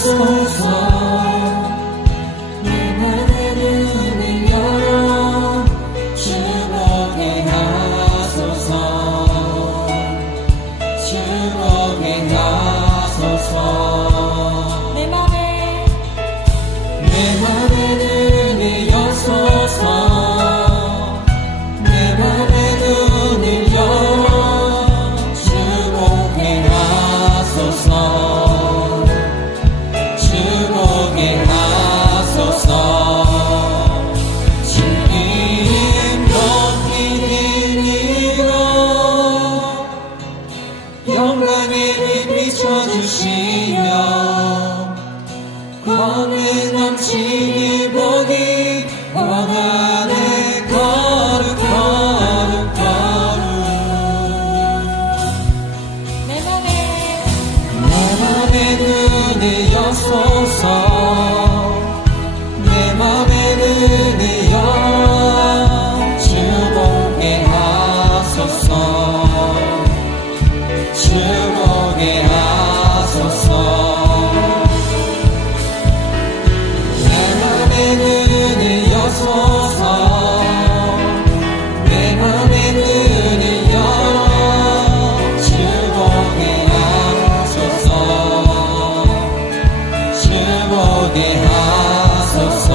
오소서. 내 맘의 눈을 열어 주목해 하소서. 주목해 하소서. 내 맘의 눈을 여소서. 내 맘의 눈을 열어 주목해 하소서. 주목해 하소서. 주님 높이 들리고 영광의 빛 비춰주시며 권능 넘치니 보기 원하네. 거룩 거룩 거룩. 내 맘의 눈을 여소서. 내 맘의 눈을 열어 주목해 하소서. 주목해 하소서. 내 맘의 눈을 여소서. 내 맘의 눈을 열어 주목해 하소서. 주목해 하소서.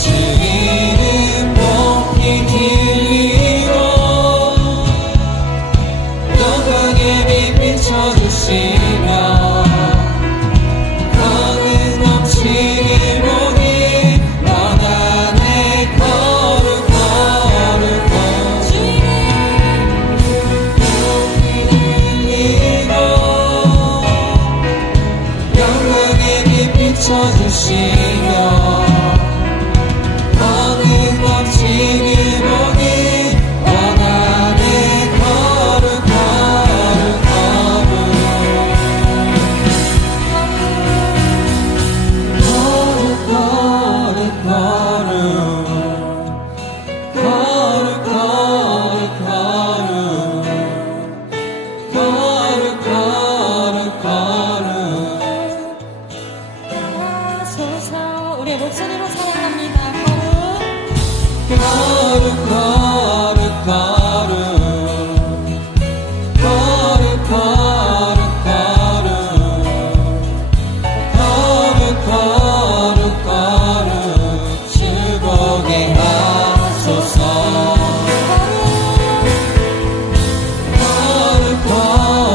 주 이름 높이 들리고 영광의 빛 비춰주시며 권능 넘치니 보기 원하네. 거룩 거룩 거룩. 높이 들리고 영광의 빛 비춰주시며 권능 넘치니 보기 원하네. 거룩 거룩 거룩. 우리의 목소리로 찬양합니다. 거룩 거룩 거룩 거룩 거룩 거룩 거룩 거룩 주목해 하소서. 거룩 거룩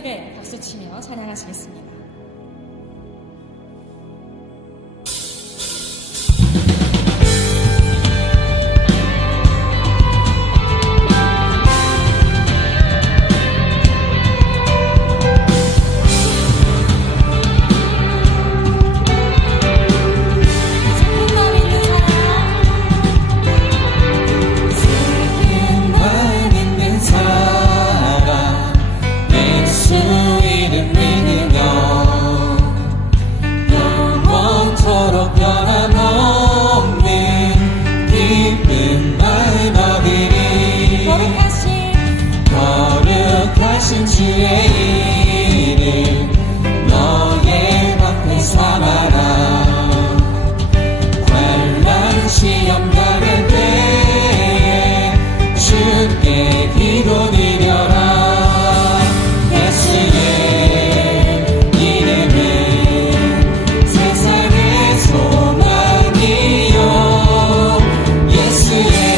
크게 박수치며 찬양하시겠습니다. 거룩하신 주의 이름 너의 방패 삼아라. 환난 시험 당할 때에 주께 기도 드려라. 예수의 이름은 세상의 소망이요 예수의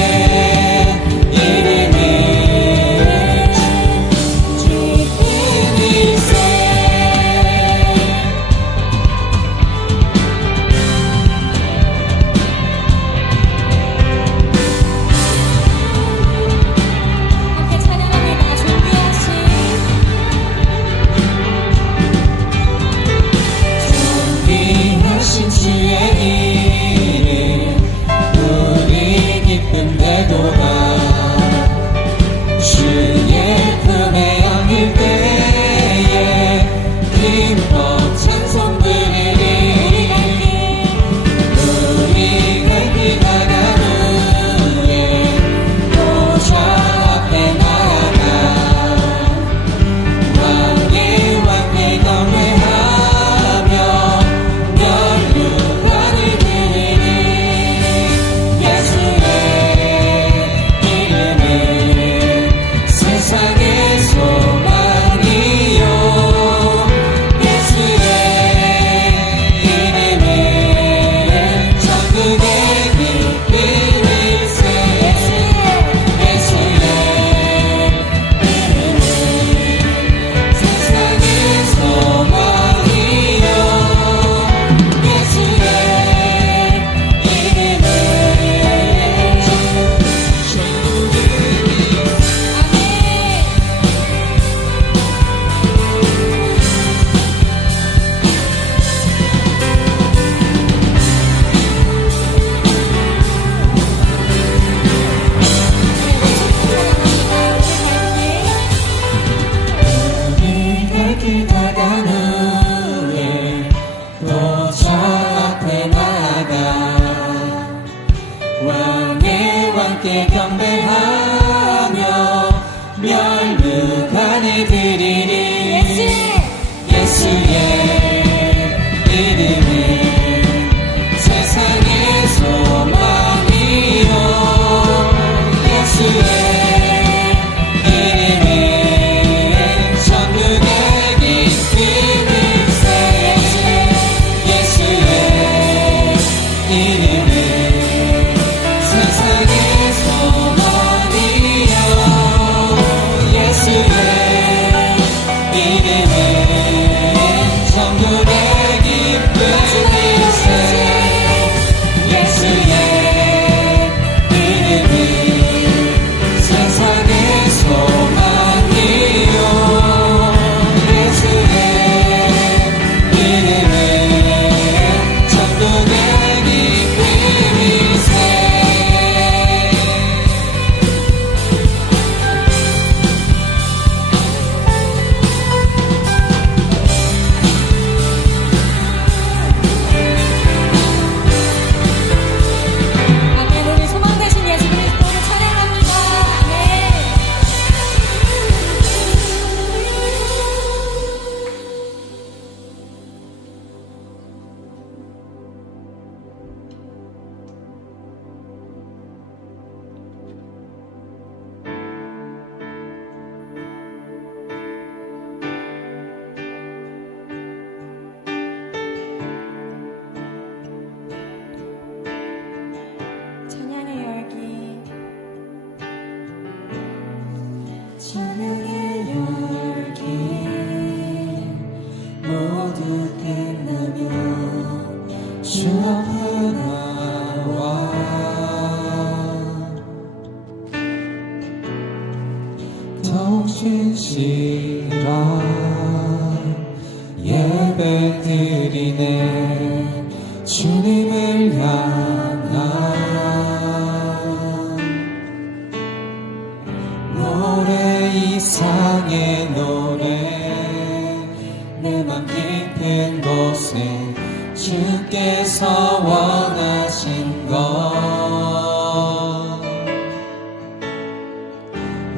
함께 경배하며 멸류관을 드리리. 예수의 이름은 세상의 소망이요 예수의 이름은 천국의 기쁨일세. 예수의 이름은 세상의 소망 성신시라 예배드리네 주님을 향한 노래 이상의 노래 내 맘 깊은 곳에 주께서 원하신 것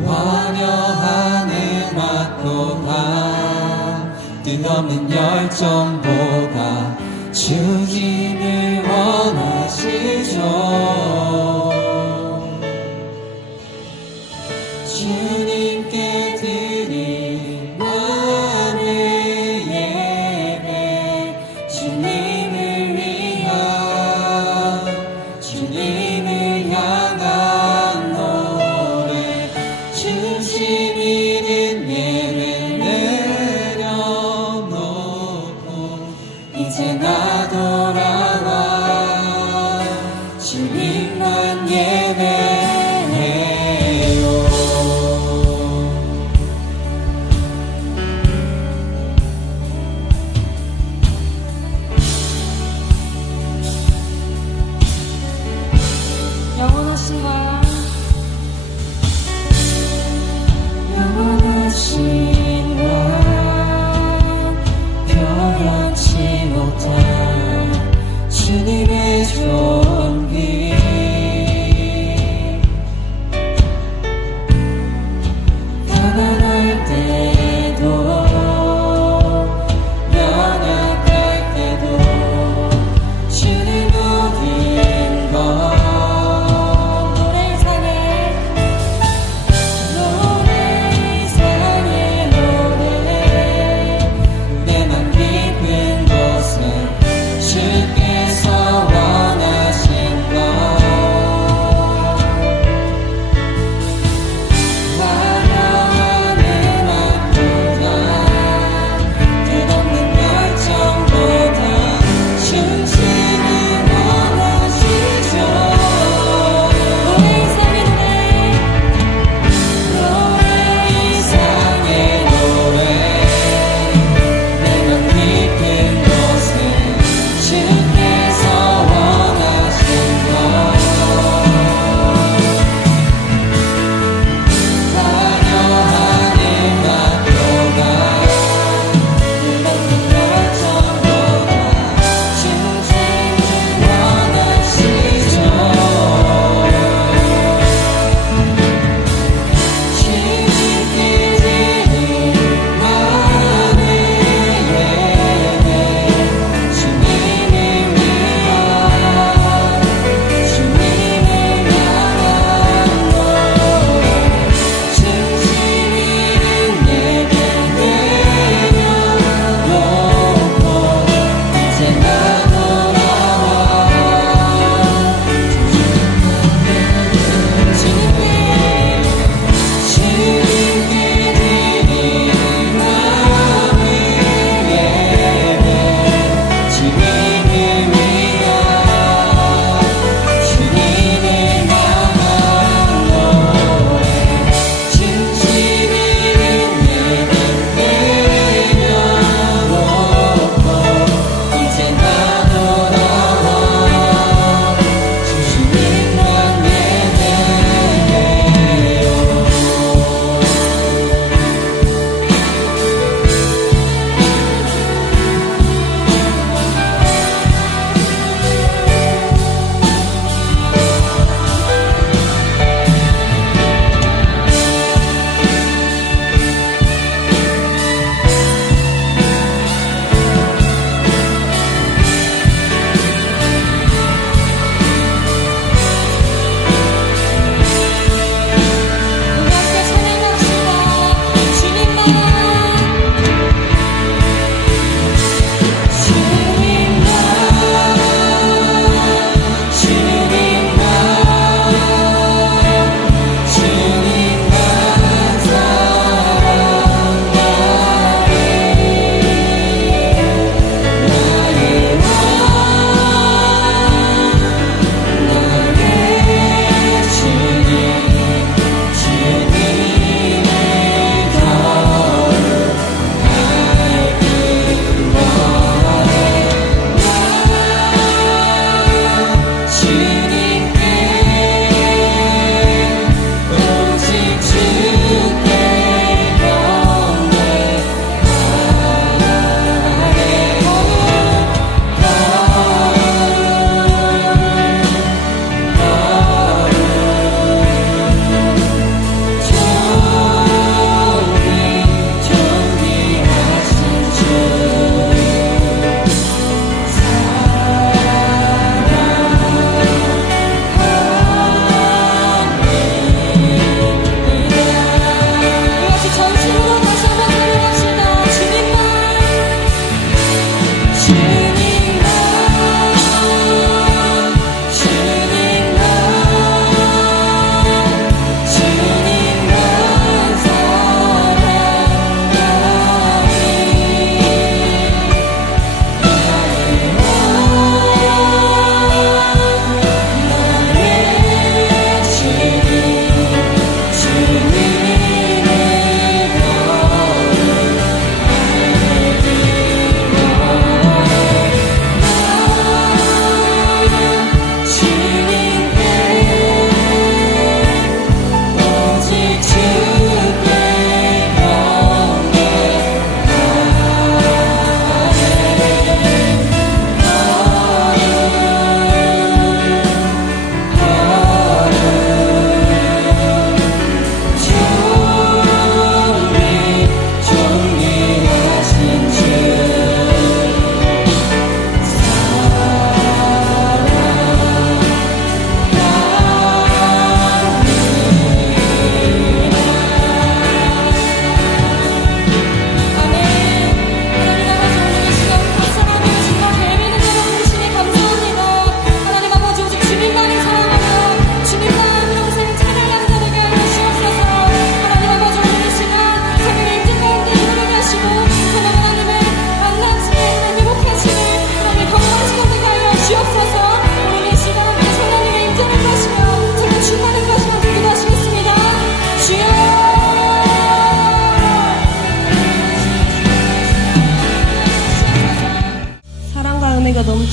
화려한 음악보다 뜻없는 열정보다 주님을 원하시죠. 주님께 드릴 마음의 예배 주님을 위한 주님을 향한 노래 중심 있는 예배 내려놓고 이제 나 돌아와 주님만 예배해요.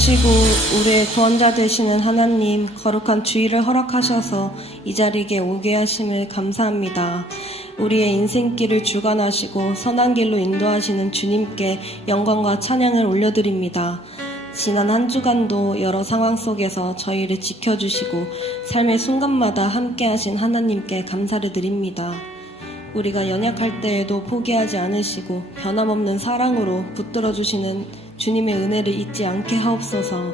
모시고 우리의 구원자 되시는 하나님, 거룩한 주의를 허락하셔서 이 자리에 오게 하심을 감사합니다. 우리의 인생길을 주관하시고 선한 길로 인도하시는 주님께 영광과 찬양을 올려드립니다. 지난 한 주간도 여러 상황 속에서 저희를 지켜주시고 삶의 순간마다 함께하신 하나님께 감사를 드립니다. 우리가 연약할 때에도 포기하지 않으시고 변함없는 사랑으로 붙들어주시는 주님의 은혜를 잊지 않게 하옵소서.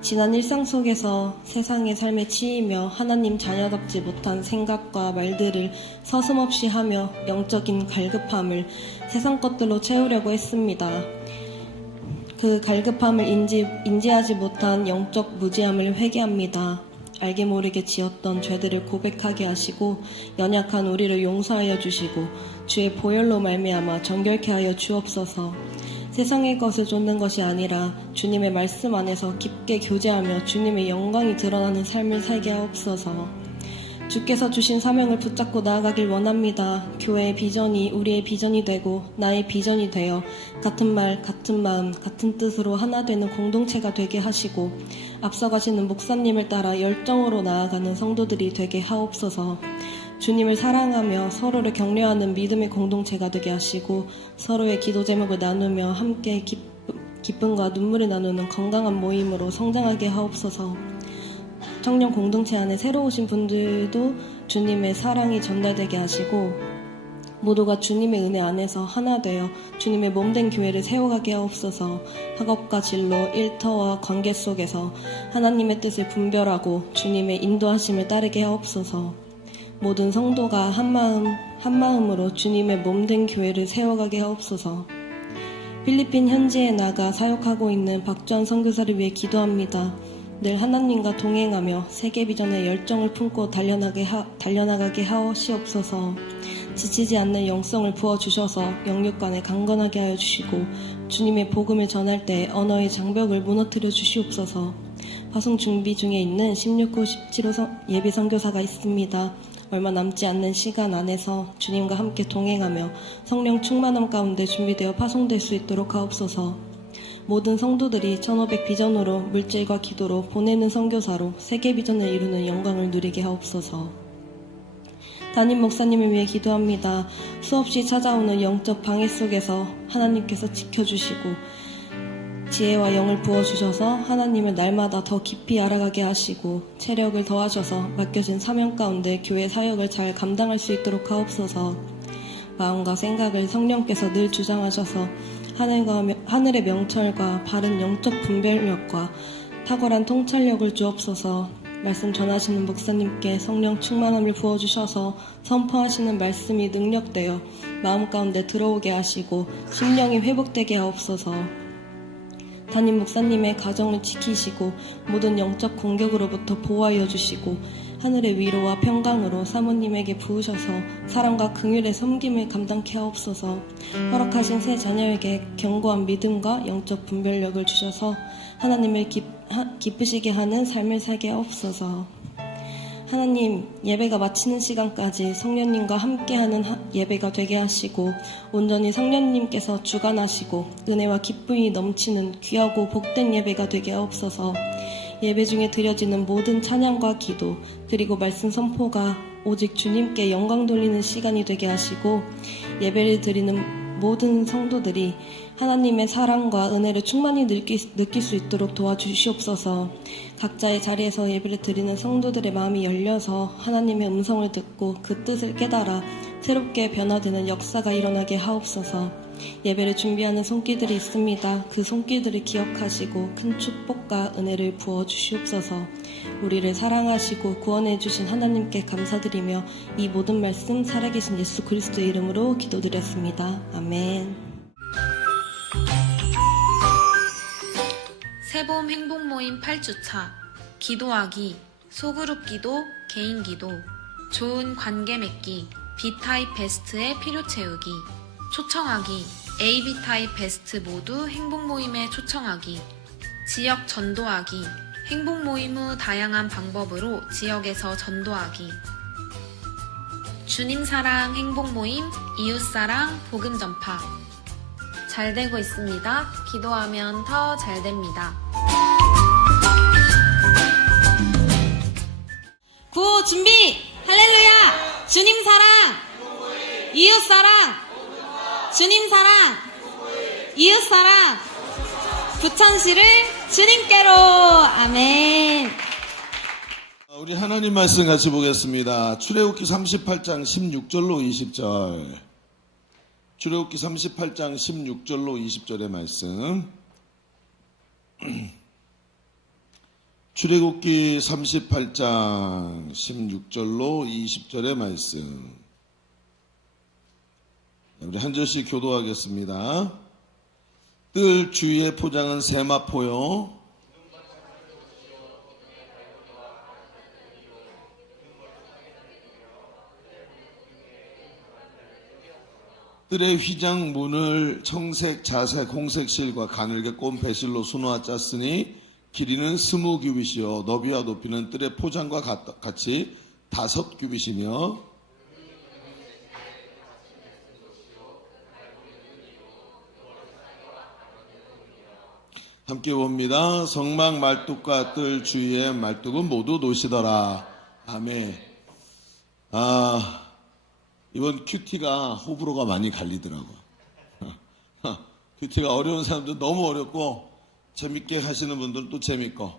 지난 일상 속에서 세상의 삶에 치이며 하나님 자녀답지 못한 생각과 말들을 서슴없이 하며 영적인 갈급함을 세상 것들로 채우려고 했습니다. 그 갈급함을 인지하지 못한 영적 무지함을 회개합니다. 알게 모르게 지었던 죄들을 고백하게 하시고 연약한 우리를 용서하여 주시고 주의 보혈로 말미암아 정결케 하여 주옵소서. 세상의 것을 쫓는 것이 아니라 주님의 말씀 안에서 깊게 교제하며 주님의 영광이 드러나는 삶을 살게 하옵소서. 주께서 주신 사명을 붙잡고 나아가길 원합니다. 교회의 비전이 우리의 비전이 되고 나의 비전이 되어 같은 말, 같은 마음, 같은 뜻으로 하나 되는 공동체가 되게 하시고 앞서가시는 목사님을 따라 열정으로 나아가는 성도들이 되게 하옵소서. 주님을 사랑하며 서로를 격려하는 믿음의 공동체가 되게 하시고 서로의 기도 제목을 나누며 함께 기쁨과 눈물을 나누는 건강한 모임으로 성장하게 하옵소서. 청년 공동체 안에 새로 오신 분들도 주님의 사랑이 전달되게 하시고 모두가 주님의 은혜 안에서 하나 되어 주님의 몸된 교회를 세워가게 하옵소서. 학업과 진로, 일터와 관계 속에서 하나님의 뜻을 분별하고 주님의 인도하심을 따르게 하옵소서. 모든 성도가 한마음으로 주님의 몸된 교회를 세워가게 하옵소서. 필리핀 현지에 나가 사역하고 있는 박주한 선교사를 위해 기도합니다. 늘 하나님과 동행하며 세계 비전의 열정을 품고 달려나가게 하시옵소서. 지치지 않는 영성을 부어주셔서 영육간에 강건하게 하여 주시고 주님의 복음을 전할 때 언어의 장벽을 무너뜨려 주시옵소서. 파송 준비 중에 있는 16호, 17호 예비 선교사가 있습니다. 얼마 남지 않는 시간 안에서 주님과 함께 동행하며 성령 충만함 가운데 준비되어 파송될 수 있도록 하옵소서. 모든 성도들이 1500 비전으로 물질과 기도로 보내는 선교사로 세계 비전을 이루는 영광을 누리게 하옵소서. 담임 목사님을 위해 기도합니다. 수없이 찾아오는 영적 방해 속에서 하나님께서 지켜주시고 지혜와 영을 부어주셔서 하나님을 날마다 더 깊이 알아가게 하시고 체력을 더하셔서 맡겨진 사명 가운데 교회 사역을 잘 감당할 수 있도록 하옵소서. 마음과 생각을 성령께서 늘 주장하셔서 하늘의 명철과 바른 영적 분별력과 탁월한 통찰력을 주옵소서. 말씀 전하시는 목사님께 성령 충만함을 부어주셔서 선포하시는 말씀이 능력되어 마음 가운데 들어오게 하시고 심령이 회복되게 하옵소서. 담임 목사님의 가정을 지키시고 모든 영적 공격으로부터 보호하여 주시고 하늘의 위로와 평강으로 사모님에게 부으셔서 사랑과 긍휼의 섬김을 감당케 하옵소서. 허락하신 새 자녀에게 견고한 믿음과 영적 분별력을 주셔서 하나님을 기쁘시게 하는 삶을 살게 하옵소서. 하나님, 예배가 마치는 시간까지 성령님과 함께하는 예배가 되게 하시고 온전히 성령님께서 주관하시고 은혜와 기쁨이 넘치는 귀하고 복된 예배가 되게 하옵소서. 예배 중에 드려지는 모든 찬양과 기도 그리고 말씀 선포가 오직 주님께 영광 돌리는 시간이 되게 하시고 예배를 드리는 모든 성도들이 하나님의 사랑과 은혜를 충만히 느낄 수 있도록 도와주시옵소서. 각자의 자리에서 예배를 드리는 성도들의 마음이 열려서 하나님의 음성을 듣고 그 뜻을 깨달아 새롭게 변화되는 역사가 일어나게 하옵소서. 예배를 준비하는 손길들이 있습니다. 그 손길들을 기억하시고 큰 축복과 은혜를 부어주시옵소서. 우리를 사랑하시고 구원해주신 하나님께 감사드리며 이 모든 말씀 살아계신 예수 그리스도의 이름으로 기도드렸습니다. 아멘. 새봄 행복모임 8주차 기도하기, 소그룹 기도, 개인 기도, 좋은 관계 맺기, B타입 베스트의 필요 채우기, 초청하기, AB타입 베스트 모두 행복모임에 초청하기, 지역 전도하기, 행복모임 후 다양한 방법으로 지역에서 전도하기, 주님 사랑 행복모임, 이웃사랑 복음 전파 잘 되고 있습니다. 기도하면 더 잘 됩니다. 구호 준비! 할렐루야! 주님 사랑! 이웃 사랑! 주님 사랑! 이웃 사랑! 부천시를 주님께로! 아멘. 우리 하나님 말씀 같이 보겠습니다. 출애굽기 38장 16절로 20절. 출애굽기 38장 16절로 20절의 말씀. 출애굽기 38장 16절로 20절의 말씀. 우리 한 절씩 교도하겠습니다. 뜰 주위의 포장은 세마포요. 뜰의 휘장 문을 청색, 자색, 홍색 실과 가늘게 꼰 배실로 수놓아 짰으니 길이는 20규빗이요 너비와 높이는 뜰의 포장과 같이 5규빗이며 함께 봅니다. 성막 말뚝과 뜰 주위의 말뚝은 모두 노시더라. 아멘. 이번 큐티가 호불호가 많이 갈리더라고. 큐티가 어려운 사람들 너무 어렵고 재밌게 하시는 분들은 또 재밌고.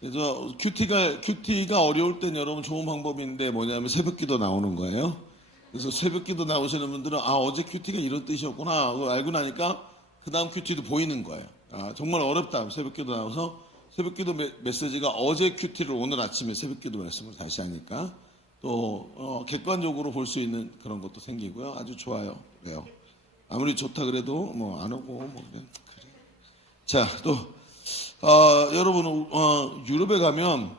그래서 큐티가 어려울 땐 여러분 좋은 방법인데 뭐냐면 새벽기도 나오는 거예요. 그래서 새벽기도 나오시는 분들은 어제 큐티가 이런 뜻이었구나 그거 알고 나니까 그 다음 큐티도 보이는 거예요. 정말 어렵다. 새벽기도 나와서 새벽기도 메시지가 어제 큐티를 오늘 아침에 새벽기도 말씀을 다시 하니까 또 객관적으로 볼 수 있는 그런 것도 생기고요. 아주 좋아요. 왜요? 아무리 좋다 그래도 뭐 안 오고 뭐 그래. 자, 또 여러분 유럽에 가면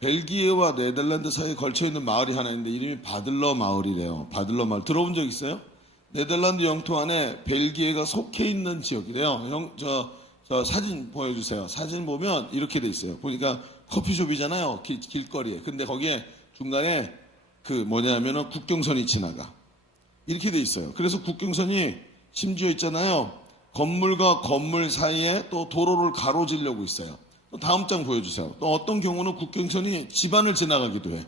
벨기에와 네덜란드 사이에 걸쳐 있는 마을이 하나 있는데 이름이 바들러 마을이래요. 바들러 마을 들어본 적 있어요? 네덜란드 영토 안에 벨기에가 속해 있는 지역이래요. 저 사진 보여주세요. 사진 보면 이렇게 돼 있어요. 보니까 커피숍이잖아요. 길거리에. 근데 거기에 중간에 뭐냐면은 국경선이 지나가. 이렇게 돼 있어요. 그래서 국경선이 심지어 있잖아요. 건물과 건물 사이에 또 도로를 가로지르려고 있어요. 또 다음 장 보여주세요. 또 어떤 경우는 국경선이 집안을 지나가기도 해.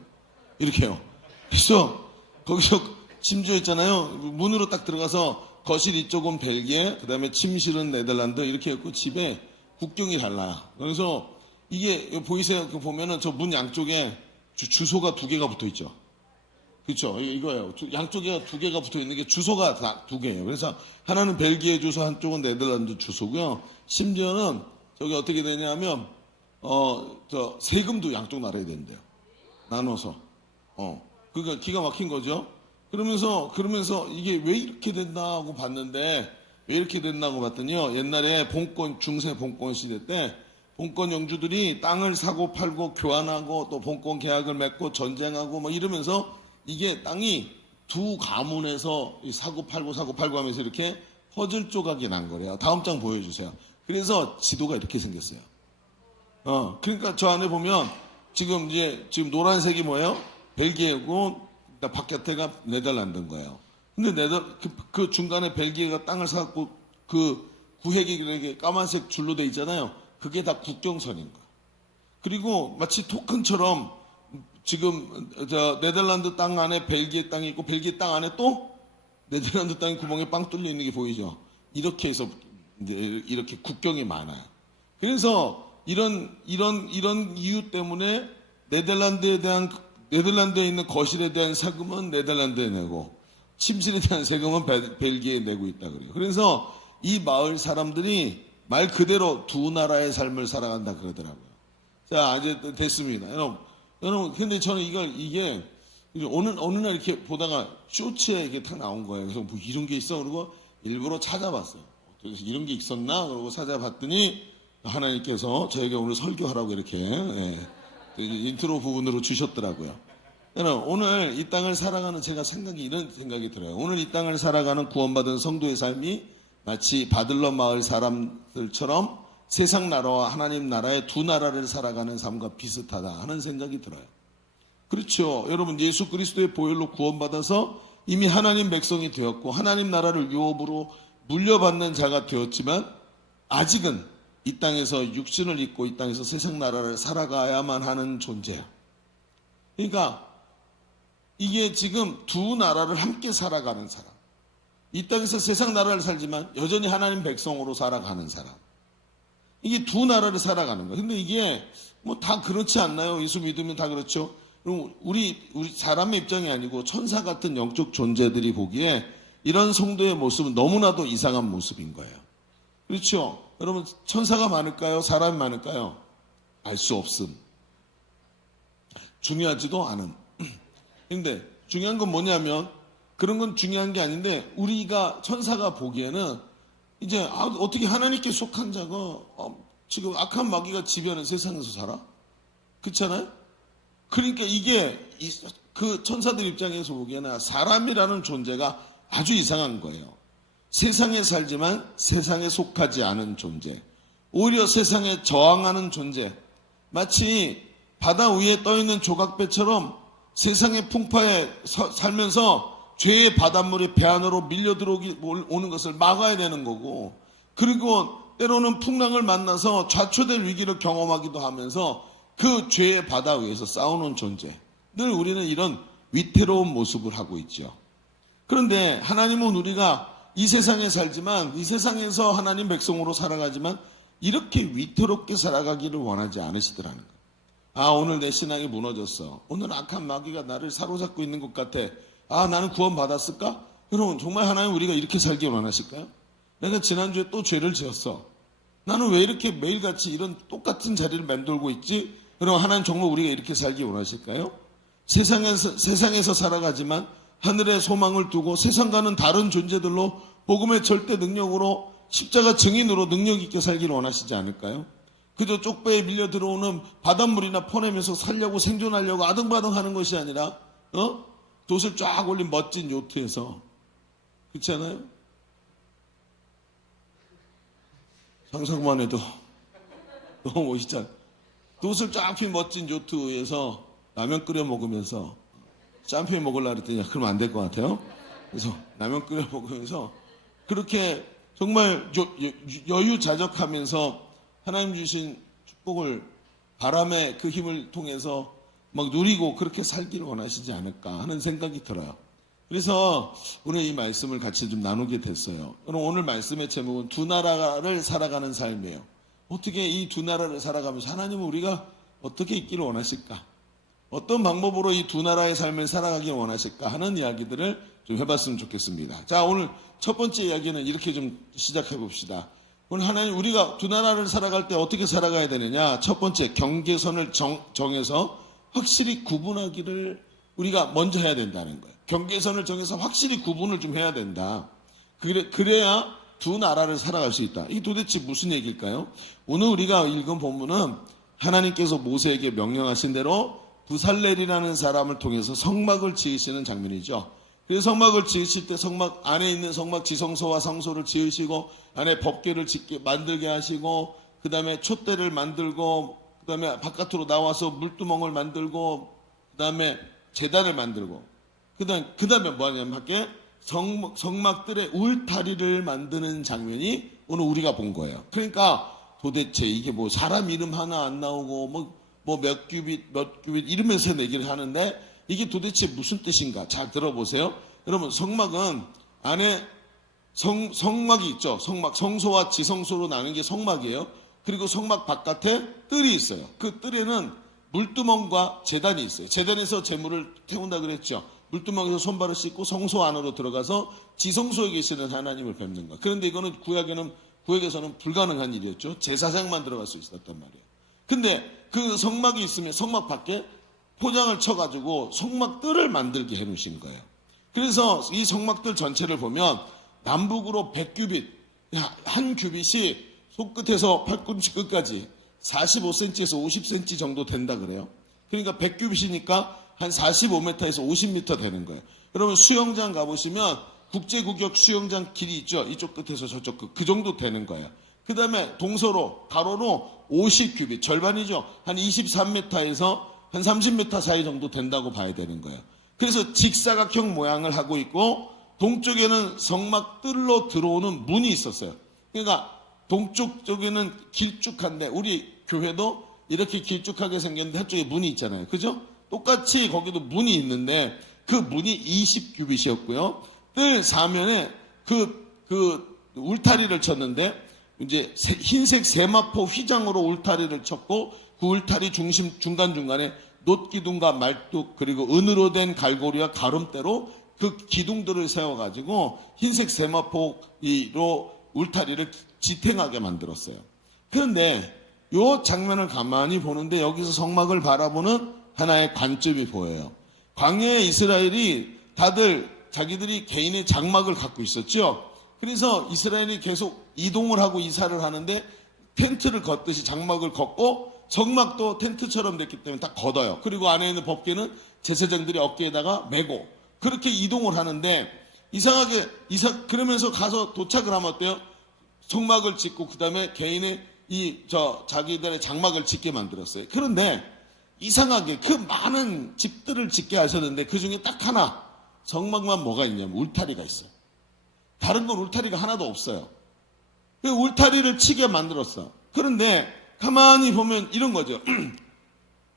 이렇게요. 그래서 거기서 심지어 있잖아요. 문으로 딱 들어가서 거실 이쪽은 벨기에, 그 다음에 침실은 네덜란드 이렇게 했고 집에 국경이 달라요. 그래서 이게 보이세요? 보면은 저 문 양쪽에 주소가 2개가 붙어 있죠. 그렇죠? 이거예요. 양쪽에 2개가 붙어 있는 게 주소가 다 2개예요. 그래서 하나는 벨기에 주소, 한쪽은 네덜란드 주소고요. 심지어는 저기 어떻게 되냐면 저 세금도 양쪽 나라에 된대요. 나눠서. 그러니까 기가 막힌 거죠. 그러면서 이게 왜 이렇게 됐나 고 봤는데 왜 이렇게 됐나 고 봤더니요. 옛날에 중세 봉건 시대 때 봉건 영주들이 땅을 사고 팔고 교환하고 또 봉건 계약을 맺고 전쟁하고 뭐 이러면서 이게 땅이 두 가문에서 사고 팔고 하면서 이렇게 퍼즐 조각이 난 거래요. 다음 장 보여주세요. 그래서 지도가 이렇게 생겼어요. 그러니까 저 안에 보면 지금 노란색이 뭐예요? 벨기에고 바깥에가 네덜란드인 거예요. 근데 그 중간에 벨기에가 땅을 사고 그 구획이 이렇게 까만색 줄로 돼 있잖아요. 그게 다 국경선인 거예요. 그리고 마치 토큰처럼 지금 네덜란드 땅 안에 벨기에 땅이 있고 벨기에 땅 안에 또 네덜란드 땅이 구멍에 빵 뚫려 있는 게 보이죠. 이렇게 해서 이렇게 국경이 많아요. 그래서 이런 이유 때문에 네덜란드에 있는 거실에 대한 세금은 네덜란드에 내고 침실에 대한 세금은 벨기에에 내고 있다 그래요. 그래서 이 마을 사람들이 말 그대로 두 나라의 삶을 살아간다 그러더라고요. 자, 이제 됐습니다. 여러분, 근데 저는 이게 어느 날 이렇게 보다가 쇼츠에 이렇게 탁 나온 거예요. 그래서 뭐 이런 게 있어? 그러고 일부러 찾아봤어요. 그래서 이런 게 있었나? 그러고 찾아봤더니 하나님께서 저에게 오늘 설교하라고 이렇게 인트로 부분으로 주셨더라고요. 여러분, 오늘 이 땅을 살아가는 이런 생각이 들어요. 오늘 이 땅을 살아가는 구원받은 성도의 삶이 마치 바들러 마을 사람들처럼 세상 나라와 하나님 나라의 두 나라를 살아가는 삶과 비슷하다 하는 생각이 들어요. 그렇죠. 여러분, 예수 그리스도의 보혈로 구원받아서 이미 하나님 백성이 되었고 하나님 나라를 유업으로 물려받는 자가 되었지만 아직은 이 땅에서 육신을 입고 이 땅에서 세상 나라를 살아가야만 하는 존재예요. 그러니까 이게 지금 두 나라를 함께 살아가는 사람. 이 땅에서 세상 나라를 살지만 여전히 하나님 백성으로 살아가는 사람. 이게 두 나라를 살아가는 거예요. 근데 이게 뭐 다 그렇지 않나요? 예수 믿으면 다 그렇죠? 그럼 우리 사람의 입장이 아니고 천사 같은 영적 존재들이 보기에 이런 성도의 모습은 너무나도 이상한 모습인 거예요. 그렇죠? 여러분, 천사가 많을까요? 사람이 많을까요? 알 수 없음. 중요하지도 않은. 근데 중요한 건 뭐냐면 그런 건 중요한 게 아닌데 우리가 천사가 보기에는 이제 어떻게 하나님께 속한 자가 지금 악한 마귀가 지배하는 세상에서 살아? 그렇잖아요? 그러니까 이게 그 천사들 입장에서 보기에는 사람이라는 존재가 아주 이상한 거예요. 세상에 살지만 세상에 속하지 않은 존재. 오히려 세상에 저항하는 존재. 마치 바다 위에 떠있는 조각배처럼 세상의 풍파에 살면서 죄의 바닷물이 배 안으로 밀려 들어오는 것을 막아야 되는 거고, 그리고 때로는 풍랑을 만나서 좌초될 위기를 경험하기도 하면서 그 죄의 바다 위에서 싸우는 존재. 늘 우리는 이런 위태로운 모습을 하고 있죠. 그런데 하나님은 우리가 이 세상에 살지만, 이 세상에서 하나님 백성으로 살아가지만 이렇게 위태롭게 살아가기를 원하지 않으시더라는 거예요. 아, 오늘 내 신앙이 무너졌어. 오늘 악한 마귀가 나를 사로잡고 있는 것 같아. 아, 나는 구원 받았을까? 여러분, 정말 하나님 우리가 이렇게 살기 원하실까요? 내가 지난주에 또 죄를 지었어. 나는 왜 이렇게 매일같이 이런 똑같은 자리를 맴돌고 있지? 여러분, 하나님 정말 우리가 이렇게 살기 원하실까요? 세상에서 살아가지만 하늘의 소망을 두고 세상과는 다른 존재들로 복음의 절대 능력으로 십자가 증인으로 능력 있게 살기를 원하시지 않을까요? 그저 쪽배에 밀려 들어오는 바닷물이나 퍼내면서 살려고 생존하려고 아등바등 하는 것이 아니라 돛을 쫙 올린 멋진 요트에서, 그렇지 않아요? 상상만 해도 너무 멋있잖아요. 돛을 쫙 핀 멋진 요트에서 라면 끓여 먹으면서 짬뽕 먹으려고 했더니 그러면 안 될 것 같아요. 그래서 라면 끓여 먹으면서 그렇게 정말 여유자적하면서 하나님 주신 축복을 바람의 그 힘을 통해서 막 누리고 그렇게 살기를 원하시지 않을까 하는 생각이 들어요. 그래서 오늘 이 말씀을 같이 좀 나누게 됐어요. 오늘 말씀의 제목은 두 나라를 살아가는 삶이에요. 어떻게 이 두 나라를 살아가면서 하나님은 우리가 어떻게 있기를 원하실까? 어떤 방법으로 이 두 나라의 삶을 살아가길 원하실까 하는 이야기들을 좀 해봤으면 좋겠습니다. 자, 오늘 첫 번째 이야기는 이렇게 좀 시작해 봅시다. 오늘 하나님 우리가 두 나라를 살아갈 때 어떻게 살아가야 되느냐? 첫 번째, 경계선을 정해서 확실히 구분하기를 우리가 먼저 해야 된다는 거예요. 경계선을 정해서 확실히 구분을 좀 해야 된다. 그래야 두 나라를 살아갈 수 있다. 이게 도대체 무슨 얘기일까요? 오늘 우리가 읽은 본문은 하나님께서 모세에게 명령하신 대로 부살렐이라는 사람을 통해서 성막을 지으시는 장면이죠. 그래서 성막을 지으실 때 성막 안에 있는 성막 지성소와 성소를 지으시고 안에 법궤를 만들게 하시고 그 다음에 촛대를 만들고 그 다음에 바깥으로 나와서 물두멍을 만들고 그 다음에 제단을 만들고 그 다음에 뭐 하냐면 밖에 성막들의 울타리를 만드는 장면이 오늘 우리가 본 거예요. 그러니까 도대체 이게 뭐 사람 이름 하나 안 나오고 뭐 몇 규빗 이러면서 얘기를 하는데 이게 도대체 무슨 뜻인가? 잘 들어보세요. 여러분, 성막은 안에 성막이 있죠. 성소와 지성소로 나누는 게 성막이에요. 그리고 성막 바깥에 뜰이 있어요. 그 뜰에는 물두멍과 제단이 있어요. 제단에서 제물을 태운다 그랬죠. 물두멍에서 손발을 씻고 성소 안으로 들어가서 지성소에 계시는 하나님을 뵙는 거. 그런데 이거는 구약에서는 불가능한 일이었죠. 제사장만 들어갈 수 있었단 말이에요. 근데 그 성막이 있으면 성막 밖에 포장을 쳐가지고 성막들을 만들게 해놓으신 거예요. 그래서 이 성막들 전체를 보면 남북으로 100규빗, 한 규빗이 손끝에서 팔꿈치 끝까지 45cm에서 50cm 정도 된다 그래요. 그러니까 100규빗이니까 한 45m에서 50m 되는 거예요. 여러분, 수영장 가보시면 국제구역 수영장 길이 있죠. 이쪽 끝에서 저쪽 끝. 그 정도 되는 거예요. 그 다음에 동서로, 가로로 50규빗, 절반이죠. 한 23m에서 한 30m 사이 정도 된다고 봐야 되는 거예요. 그래서 직사각형 모양을 하고 있고 동쪽에는 성막 뜰로 들어오는 문이 있었어요. 그러니까 동쪽 쪽에는 길쭉한데 우리 교회도 이렇게 길쭉하게 생겼는데 한쪽에 문이 있잖아요. 그죠? 똑같이 거기도 문이 있는데 그 문이 20규빗이었고요. 뜰 사면에 그 울타리를 쳤는데 이제 흰색 세마포 휘장으로 울타리를 쳤고 그 울타리 중간중간에 놋기둥과 말뚝 그리고 은으로 된 갈고리와 가름대로 그 기둥들을 세워가지고 흰색 세마포로 울타리를 지탱하게 만들었어요. 그런데 이 장면을 가만히 보는데 여기서 성막을 바라보는 하나의 관점이 보여요. 광야에 이스라엘이 다들 자기들이 개인의 장막을 갖고 있었죠. 그래서 이스라엘이 계속 이동을 하고 이사를 하는데 텐트를 걷듯이 장막을 걷고 성막도 텐트처럼 됐기 때문에 다 걷어요. 그리고 안에 있는 법궤는 제사장들이 어깨에다가 메고 그렇게 이동을 하는데 이상하게 그러면서 가서 도착을 하면 어때요? 성막을 짓고 그 다음에 개인의 자기들의 장막을 짓게 만들었어요. 그런데 이상하게 그 많은 집들을 짓게 하셨는데 그 중에 딱 하나 성막만 뭐가 있냐면 울타리가 있어요. 다른 건 울타리가 하나도 없어요. 그 울타리를 치게 만들었어. 그런데 가만히 보면 이런 거죠.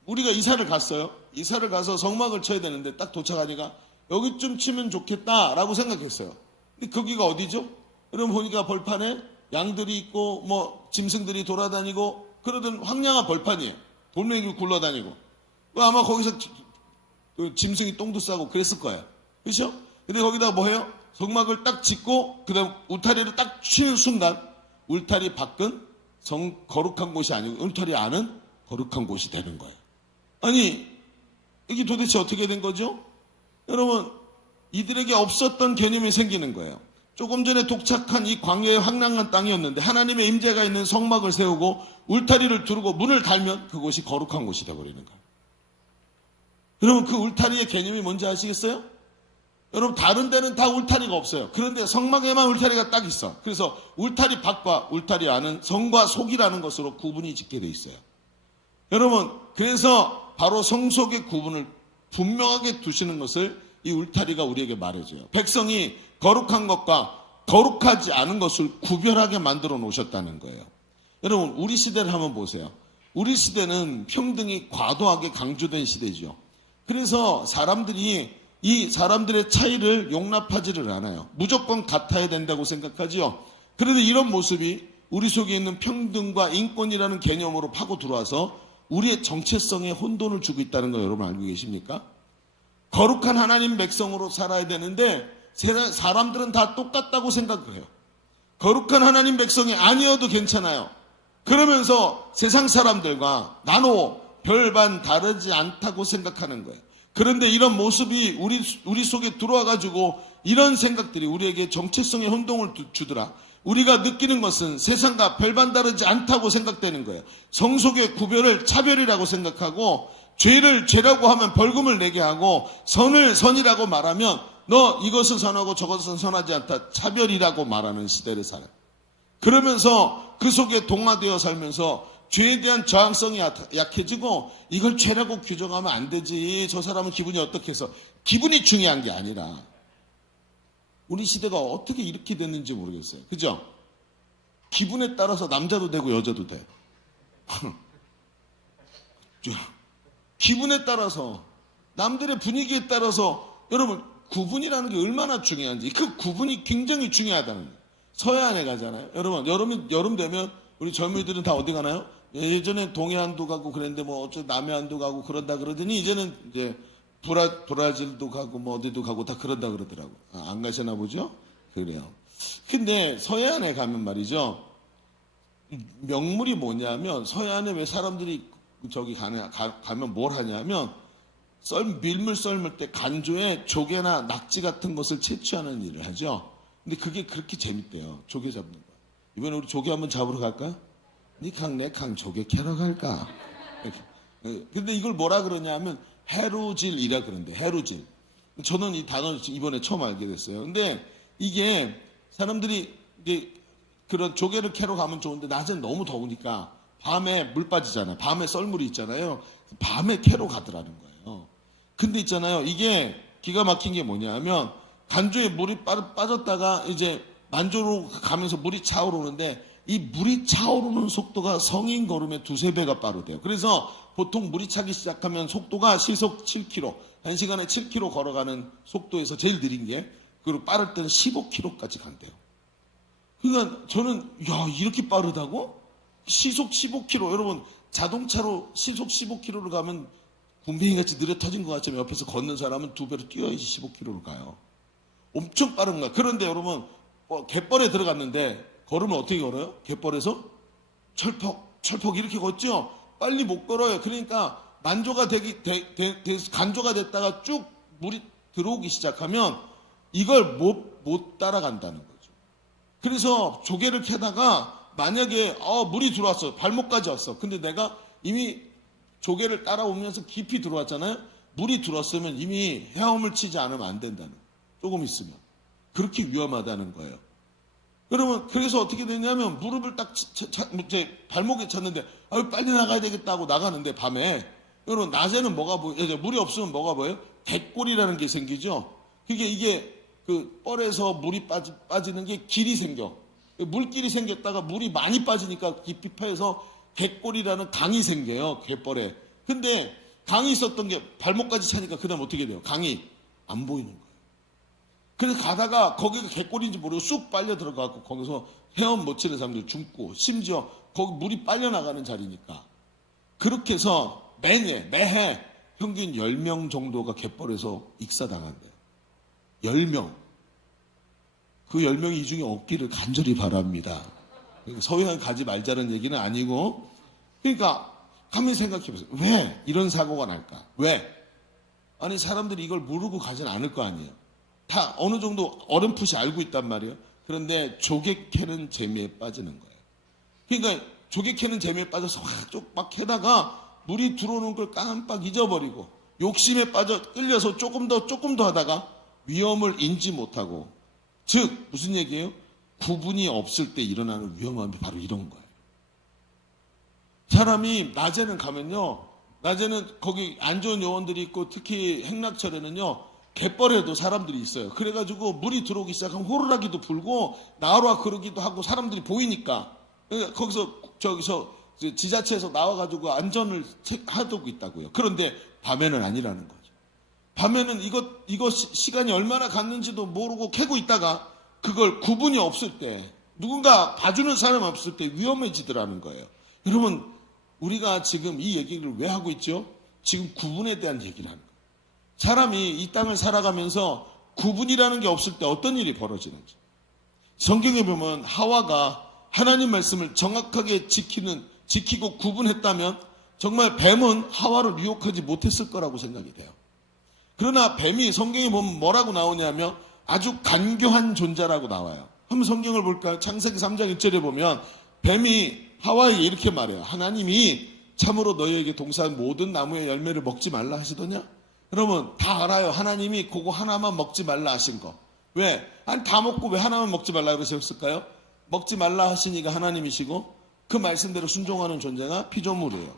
우리가 이사를 갔어요. 이사를 가서 성막을 쳐야 되는데 딱 도착하니까 여기쯤 치면 좋겠다라고 생각했어요. 근데 거기가 어디죠? 여러분 보니까 벌판에 양들이 있고 뭐 짐승들이 돌아다니고 그러던 황량한 벌판이에요. 돌멩이 굴러다니고 아마 거기서 짐승이 똥도 싸고 그랬을 거예요. 그렇죠? 근데 거기다 뭐 해요? 성막을 딱 짓고 그 다음 울타리를 딱 치는 순간 울타리 밖은 거룩한 곳이 아니고 울타리 안은 거룩한 곳이 되는 거예요. 아니 이게 도대체 어떻게 된 거죠? 여러분 이들에게 없었던 개념이 생기는 거예요. 조금 전에 도착한 이 광야의 황량한 땅이었는데 하나님의 임재가 있는 성막을 세우고 울타리를 두르고 문을 달면 그곳이 거룩한 곳이 되어버리는 거예요. 여러분 그 울타리의 개념이 뭔지 아시겠어요? 여러분 다른 데는 다 울타리가 없어요. 그런데 성막에만 울타리가 딱 있어. 그래서 울타리 밖과 울타리 안은 성과 속이라는 것으로 구분이 짓게 돼 있어요. 여러분 그래서 바로 성속의 구분을 분명하게 두시는 것을 이 울타리가 우리에게 말해줘요. 백성이 거룩한 것과 거룩하지 않은 것을 구별하게 만들어 놓으셨다는 거예요. 여러분 우리 시대를 한번 보세요. 우리 시대는 평등이 과도하게 강조된 시대죠. 그래서 이 사람들의 차이를 용납하지를 않아요. 무조건 같아야 된다고 생각하죠. 그런데 이런 모습이 우리 속에 있는 평등과 인권이라는 개념으로 파고 들어와서 우리의 정체성에 혼돈을 주고 있다는 거 여러분 알고 계십니까? 거룩한 하나님 백성으로 살아야 되는데 사람들은 다 똑같다고 생각을 해요. 거룩한 하나님 백성이 아니어도 괜찮아요. 그러면서 세상 사람들과 나눠 별반 다르지 않다고 생각하는 거예요. 그런데 이런 모습이 우리 속에 들어와가지고 이런 생각들이 우리에게 정체성의 혼동을 주더라. 우리가 느끼는 것은 세상과 별반 다르지 않다고 생각되는 거예요. 성속의 구별을 차별이라고 생각하고 죄를 죄라고 하면 벌금을 내게 하고 선을 선이라고 말하면 너 이것은 선하고 저것은 선하지 않다. 차별이라고 말하는 시대를 살아요. 그러면서 그 속에 동화되어 살면서 죄에 대한 저항성이 약해지고 이걸 죄라고 규정하면 안 되지. 저 사람은 기분이 어떻게 해서 기분이 중요한 게 아니라 우리 시대가 어떻게 이렇게 됐는지 모르겠어요. 그죠? 기분에 따라서 남자도 되고 여자도 돼. 기분에 따라서 남들의 분위기에 따라서 여러분 구분이라는 게 얼마나 중요한지 그 구분이 굉장히 중요하다는 거예요. 서해안에 가잖아요. 여러분 여름 되면 우리 젊은이들은 다 어디 가나요? 예전엔 동해안도 가고 그랬는데 뭐 어쩌 남해안도 가고 그런다 그러더니 이제는 이제 브라질도 가고 뭐 어디도 가고 다 그런다 그러더라고. 안 가시나 보죠? 그래요. 근데 서해안에 가면 말이죠. 명물이 뭐냐면 서해안에 왜 사람들이 저기 가면 뭘 하냐면 밀물 썰물 때 간조에 조개나 낙지 같은 것을 채취하는 일을 하죠. 근데 그게 그렇게 재밌대요. 조개 잡는 거. 이번에 우리 조개 한번 잡으러 갈까요? 니캉 내캉 조개 캐러 갈까? 근데 이걸 뭐라 그러냐면 해루질이라 그러는데 해루질. 저는 이 단어를 이번에 처음 알게 됐어요. 근데 이게 사람들이 이게 그런 조개를 캐러 가면 좋은데 낮엔 너무 더우니까 밤에 물 빠지잖아요. 밤에 썰물이 있잖아요. 밤에 캐러 가더라는 거예요. 근데 있잖아요. 이게 기가 막힌 게 뭐냐면 간조에 물이 빠졌다가 이제 만조로 가면서 물이 차오르는데 이 물이 차오르는 속도가 성인 걸음의 2~3배가 빠르대요. 그래서 보통 물이 차기 시작하면 속도가 시속 7km, 1시간에 7km 걸어가는 속도에서 제일 느린 게, 그리고 빠를 때는 15km까지 간대요. 그러니까 저는 이렇게 빠르다고? 시속 15km. 여러분 자동차로 시속 15km를 가면 군뱅이같이 느려 터진 것 같지만 옆에서 걷는 사람은 2배로 뛰어야지 15km를 가요. 엄청 빠른 거야. 그런데 여러분 갯벌에 들어갔는데 걸으면 어떻게 걸어요? 갯벌에서 철퍽 이렇게 걷죠? 빨리 못 걸어요. 그러니까 간조가 됐다가 쭉 물이 들어오기 시작하면 이걸 못 따라간다는 거죠. 그래서 조개를 캐다가 만약에 물이 들어왔어. 발목까지 왔어. 근데 내가 이미 조개를 따라오면서 깊이 들어왔잖아요. 물이 들어왔으면 이미 헤엄을 치지 않으면 안 된다는 거예요. 조금 있으면. 그렇게 위험하다는 거예요. 그러면 그래서 어떻게 되냐면 무릎을 딱 제 발목에 찼는데 빨리 나가야 되겠다고 나가는데 밤에, 여러분 낮에는 뭐가 보여요? 물이 없으면 뭐가 보여요? 갯골이라는 게 생기죠. 이게 그 뻘에서 물이 빠지는 게 길이 생겨. 물길이 생겼다가 물이 많이 빠지니까 깊이 파여서 갯골이라는 강이 생겨요. 갯벌에. 근데 강이 있었던 게 발목까지 차니까 그다음 어떻게 돼요? 강이 안 보이는 거예요. 그래서 가다가 거기가 갯골인지 모르고 쑥 빨려 들어가고 거기서 헤엄 못 치는 사람들 죽고, 심지어 거기 물이 빨려 나가는 자리니까. 그렇게 해서 매해 평균 10명 정도가 갯벌에서 익사당한대요. 10명. 그 10명이 이 중에 없기를 간절히 바랍니다. 서해안 가지 말자는 얘기는 아니고, 그러니까 가만히 생각해 보세요. 왜 이런 사고가 날까? 왜? 아니 사람들이 이걸 모르고 가진 않을 거 아니에요. 다 어느 정도 어렴풋이 알고 있단 말이에요. 그런데 조개 캐는 재미에 빠지는 거예요. 그러니까 조개 캐는 재미에 빠져서 막 캐다가 물이 들어오는 걸 깜빡 잊어버리고 욕심에 빠져 끌려서 조금 더 하다가 위험을 인지 못하고, 즉 무슨 얘기예요? 구분이 없을 때 일어나는 위험함이 바로 이런 거예요. 사람이 낮에는 가면요, 낮에는 거기 안 좋은 요원들이 있고 특히 행락철에는요 갯벌에도 사람들이 있어요. 그래가지고 물이 들어오기 시작하면 호루라기도 불고 나와 그러기도 하고 사람들이 보이니까 거기서 지자체에서 나와가지고 안전을 하고 있다고요. 그런데 밤에는 아니라는 거죠. 밤에는 이거 시간이 얼마나 갔는지도 모르고 캐고 있다가 그걸 구분이 없을 때, 누군가 봐주는 사람 없을 때 위험해지더라는 거예요. 여러분 우리가 지금 이 얘기를 왜 하고 있죠? 지금 구분에 대한 얘기를 하는 거예요. 사람이 이 땅을 살아가면서 구분이라는 게 없을 때 어떤 일이 벌어지는지. 성경에 보면 하와가 하나님 말씀을 정확하게 지키고 구분했다면 정말 뱀은 하와를 유혹하지 못했을 거라고 생각이 돼요. 그러나 뱀이 성경에 보면 뭐라고 나오냐면 아주 간교한 존재라고 나와요. 한번 성경을 볼까요? 창세기 3장 1절에 보면 뱀이 하와에게 이렇게 말해요. 하나님이 참으로 너희에게 동사한 모든 나무의 열매를 먹지 말라 하시더냐? 여러분 다 알아요. 하나님이 그거 하나만 먹지 말라 하신 거. 왜? 아니 다 먹고 왜 하나만 먹지 말라 그러셨을까요? 먹지 말라 하시니까 하나님이시고 그 말씀대로 순종하는 존재가 피조물이에요.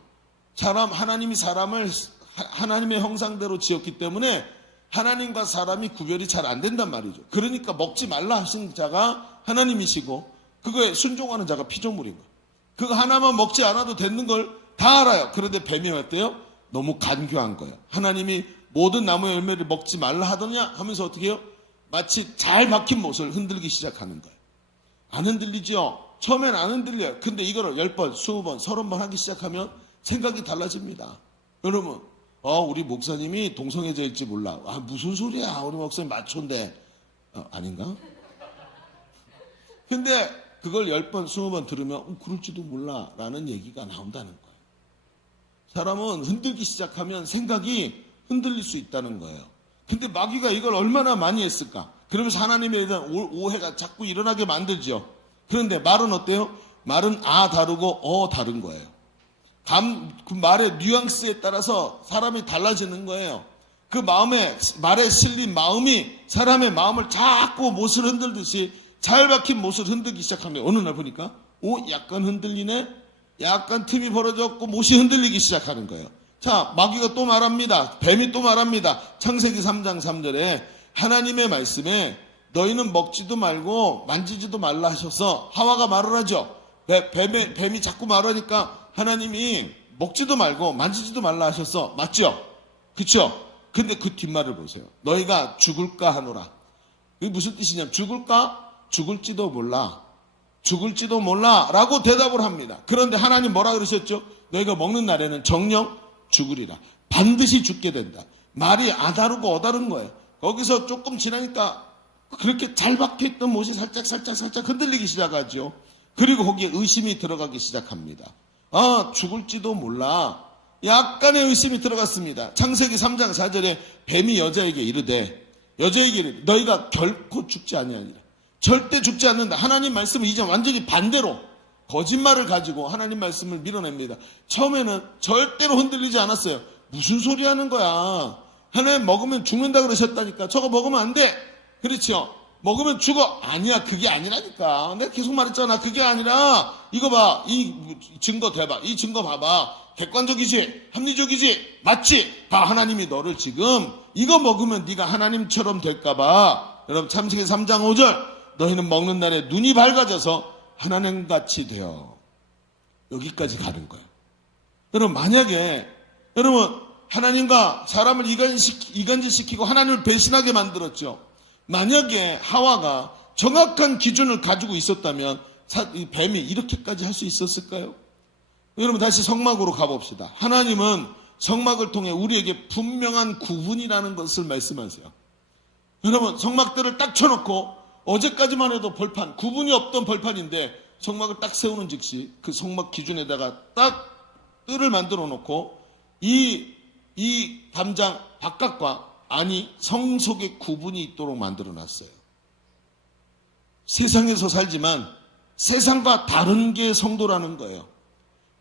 하나님이 사람을 하나님의 형상대로 지었기 때문에 하나님과 사람이 구별이 잘 안 된단 말이죠. 그러니까 먹지 말라 하신 자가 하나님이시고 그거에 순종하는 자가 피조물인 거예요. 그거 하나만 먹지 않아도 되는 걸 다 알아요. 그런데 뱀이 어때요? 너무 간교한 거예요. 하나님이 모든 나무의 열매를 먹지 말라 하더냐 하면서 어떻게 해요? 마치 잘 박힌 못을 흔들기 시작하는 거예요. 안 흔들리죠? 처음엔 안 흔들려요. 근데 이거를 10번, 20번, 30번 하기 시작하면 생각이 달라집니다. 여러분 우리 목사님이 동성애자일지 몰라. 무슨 소리야. 우리 목사님 마초인데. 아닌가? 근데 그걸 10번, 20번 들으면 그럴지도 몰라 라는 얘기가 나온다는 거예요. 사람은 흔들기 시작하면 생각이 흔들릴 수 있다는 거예요. 근데 마귀가 이걸 얼마나 많이 했을까? 그러면서 하나님에 대한 오해가 자꾸 일어나게 만들죠. 그런데 말은 어때요? 말은 다르고 다른 거예요. 그 말의 뉘앙스에 따라서 사람이 달라지는 거예요. 그 말에 실린 마음이 사람의 마음을 자꾸 못을 흔들듯이 잘 박힌 못을 흔들기 시작하는데 어느 날 보니까 약간 흔들리네? 약간 틈이 벌어졌고 못이 흔들리기 시작하는 거예요. 자, 마귀가 또 말합니다. 뱀이 또 말합니다. 창세기 3장 3절에 하나님의 말씀에 너희는 먹지도 말고 만지지도 말라 하셔서 하와가 말을 하죠. 뱀이 자꾸 말하니까 하나님이 먹지도 말고 만지지도 말라 하셨어. 맞죠? 그쵸? 근데 그 뒷말을 보세요. 너희가 죽을까 하노라. 이게 무슨 뜻이냐면 죽을까? 죽을지도 몰라. 죽을지도 몰라 라고 대답을 합니다. 그런데 하나님 뭐라 그러셨죠? 너희가 먹는 날에는 정녕 죽으리라. 반드시 죽게 된다. 말이 아다르고 어다른 거예요. 거기서 조금 지나니까 그렇게 잘 박혀있던 못이 살짝 흔들리기 시작하죠. 그리고 거기에 의심이 들어가기 시작합니다. 아, 죽을지도 몰라. 약간의 의심이 들어갔습니다. 창세기 3장 4절에 뱀이 여자에게 이르되 너희가 결코 죽지 아니하니라. 절대 죽지 않는다. 하나님 말씀을 이제 완전히 반대로 거짓말을 가지고 하나님 말씀을 밀어냅니다. 처음에는 절대로 흔들리지 않았어요. 무슨 소리 하는 거야. 하나님 먹으면 죽는다 그러셨다니까. 저거 먹으면 안 돼. 그렇죠. 먹으면 죽어. 아니야, 그게 아니라니까. 내가 계속 말했잖아. 그게 아니라 이거 봐. 이 증거 대봐. 이 증거 봐봐. 객관적이지? 합리적이지? 맞지? 봐, 하나님이 너를 지금 이거 먹으면 네가 하나님처럼 될까봐. 여러분, 창세기 3장 5절 너희는 먹는 날에 눈이 밝아져서 하나님같이 되어. 여기까지 가는 거예요. 여러분, 만약에 여러분 하나님과 사람을 이간질시키고 하나님을 배신하게 만들었죠. 만약에 하와가 정확한 기준을 가지고 있었다면 이 뱀이 이렇게까지 할 수 있었을까요? 여러분, 다시 성막으로 가봅시다. 하나님은 성막을 통해 우리에게 분명한 구분이라는 것을 말씀하세요. 여러분, 성막들을 딱 쳐놓고 어제까지만 해도 벌판, 구분이 없던 벌판인데 성막을 딱 세우는 즉시 그 성막 기준에다가 딱 뜰을 만들어 놓고 이 담장 바깥과 안이 성속의 구분이 있도록 만들어 놨어요. 세상에서 살지만 세상과 다른 게 성도라는 거예요.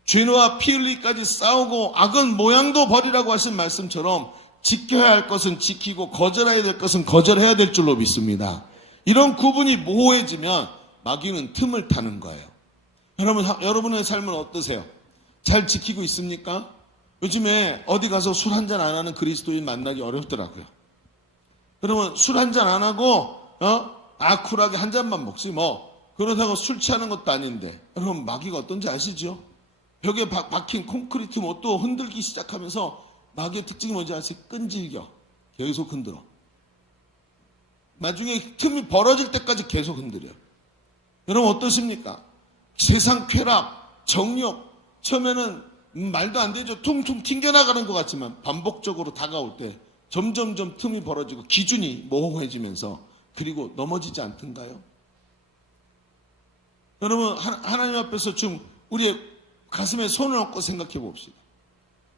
죄와 피 흘리기까지 싸우고 악은 모양도 버리라고 하신 말씀처럼 지켜야 할 것은 지키고 거절해야 될 것은 거절해야 될 줄로 믿습니다. 이런 구분이 모호해지면 마귀는 틈을 타는 거예요. 여러분의 삶은 어떠세요? 잘 지키고 있습니까? 요즘에 어디 가서 술 한잔 안 하는 그리스도인 만나기 어렵더라고요. 여러분, 술 한잔 안 하고 쿨하게 한 잔만 먹지 뭐. 그러다가 술 취하는 것도 아닌데. 여러분, 마귀가 어떤지 아시죠? 벽에 박힌 콘크리트 못도 흔들기 시작하면서 마귀의 특징이 뭔지 아세요? 끈질겨. 계속 흔들어. 나중에 틈이 벌어질 때까지 계속 흔들어요. 여러분, 어떠십니까? 세상 쾌락, 정욕, 처음에는 말도 안 되죠. 퉁퉁 튕겨나가는 것 같지만 반복적으로 다가올 때 점점점 틈이 벌어지고 기준이 모호해지면서 그리고 넘어지지 않던가요? 여러분, 하나님 앞에서 좀 우리의 가슴에 손을 얹고 생각해 봅시다.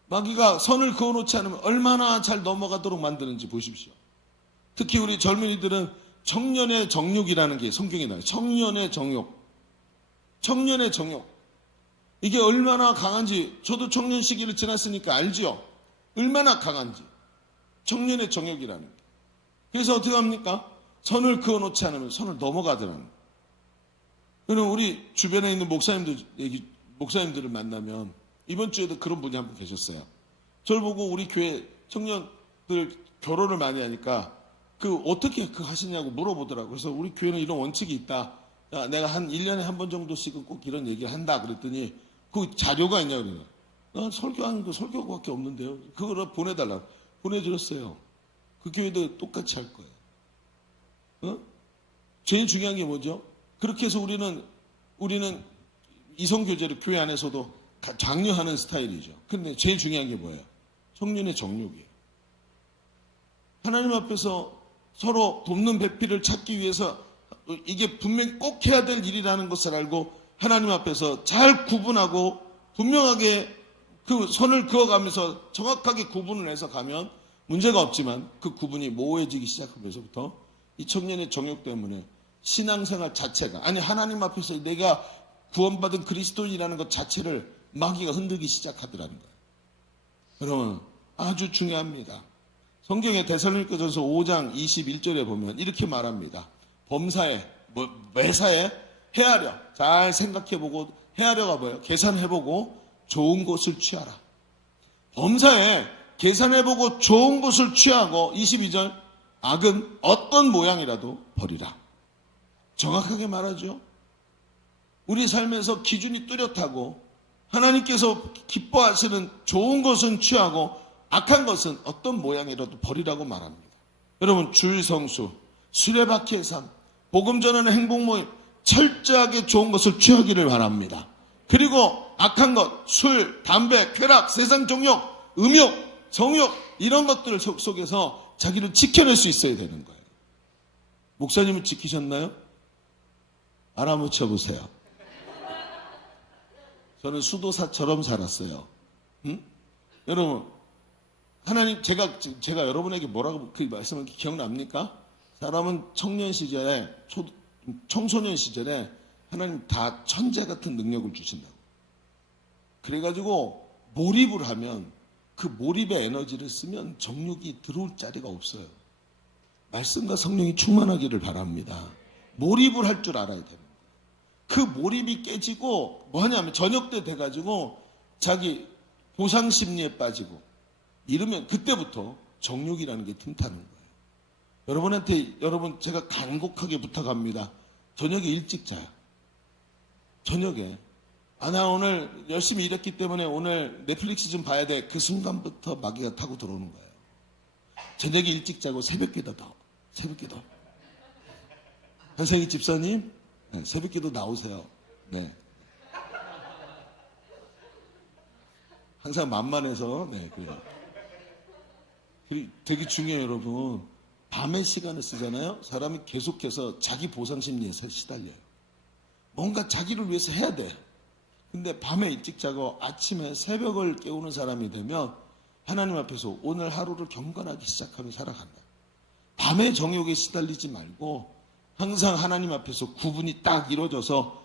마귀가 선을 그어놓지 않으면 얼마나 잘 넘어가도록 만드는지 보십시오. 특히 우리 젊은이들은 청년의 정욕이라는 게 성경에 나와요. 청년의 정욕. 이게 얼마나 강한지 저도 청년 시기를 지났으니까 알지요. 얼마나 강한지. 청년의 정욕이라는 게. 그래서 어떻게 합니까? 선을 그어놓지 않으면 선을 넘어가더라는 거예요. 그럼 우리 주변에 있는 목사님들을 만나면 이번 주에도 그런 분이 한 분 계셨어요. 저를 보고 우리 교회 청년들 결혼을 많이 하니까 어떻게 하시냐고 물어보더라고요. 그래서 우리 교회는 이런 원칙이 있다. 야, 내가 한 1년에 한 번 정도씩은 꼭 이런 얘기를 한다. 그랬더니 그 자료가 있냐 그러냐. 난 설교하는 거 설교밖에 없는데요. 그거를 보내달라고. 보내드렸어요. 그 교회도 똑같이 할 거예요. 제일 중요한 게 뭐죠? 그렇게 해서 우리는 이성교제를 교회 안에서도 장려하는 스타일이죠. 근데 제일 중요한 게 뭐예요? 청년의 정욕이에요. 하나님 앞에서 서로 돕는 배필을 찾기 위해서 이게 분명히 꼭 해야 될 일이라는 것을 알고 하나님 앞에서 잘 구분하고 분명하게 그 선을 그어가면서 정확하게 구분을 해서 가면 문제가 없지만 그 구분이 모호해지기 시작하면서부터 이 청년의 정욕 때문에 신앙생활 자체가 하나님 앞에서 내가 구원받은 그리스도인이라는 것 자체를 마귀가 흔들기 시작하더라는 거예요. 여러분, 아주 중요합니다. 성경의 데살로니가전서 5장 21절에 보면 이렇게 말합니다. 범사에, 매사에 헤아려. 잘 생각해보고 헤아려가 뭐예요? 계산해보고 좋은 것을 취하라. 범사에 계산해보고 좋은 것을 취하고 22절 악은 어떤 모양이라도 버리라. 정확하게 말하죠. 우리 삶에서 기준이 뚜렷하고 하나님께서 기뻐하시는 좋은 것은 취하고 악한 것은 어떤 모양이라도 버리라고 말합니다. 여러분, 주일 성수, 수레바퀴의 삶, 복음 전하는 행복 모임, 철저하게 좋은 것을 취하기를 바랍니다. 그리고 악한 것, 술, 담배, 쾌락, 세상 종욕, 음욕, 정욕 이런 것들 속에서 자기를 지켜낼 수 있어야 되는 거예요. 목사님은 지키셨나요? 알아맞혀 보세요. 저는 수도사처럼 살았어요. 응? 여러분, 하나님, 제가 여러분에게 뭐라고 그 말씀을 기억납니까? 사람은 청년 시절에, 청소년 시절에 하나님 다 천재 같은 능력을 주신다고. 그래가지고 몰입을 하면 그 몰입의 에너지를 쓰면 정욕이 들어올 자리가 없어요. 말씀과 성령이 충만하기를 바랍니다. 몰입을 할 줄 알아야 됩니다. 그 몰입이 깨지고 뭐 하냐면 저녁 때 돼가지고 자기 보상 심리에 빠지고 이러면 그때부터 정욕이라는 게 틈타는 거예요. 여러분 제가 간곡하게 부탁합니다. 저녁에 일찍 자요. 저녁에 나 오늘 열심히 일했기 때문에 오늘 넷플릭스 좀 봐야 돼. 그 순간부터 마귀가 타고 들어오는 거예요. 저녁에 일찍 자고 새벽기도 더. 새벽기도. 한생희 집사님, 네, 새벽기도 나오세요. 네. 항상 만만해서, 네, 그래요. 되게 중요해요, 여러분. 밤에 시간을 쓰잖아요. 사람이 계속해서 자기 보상 심리에 시달려요. 뭔가 자기를 위해서 해야 돼. 근데 밤에 일찍 자고 아침에 새벽을 깨우는 사람이 되면 하나님 앞에서 오늘 하루를 경건하게 시작하며 살아간다. 밤에 정욕에 시달리지 말고 항상 하나님 앞에서 구분이 딱 이루어져서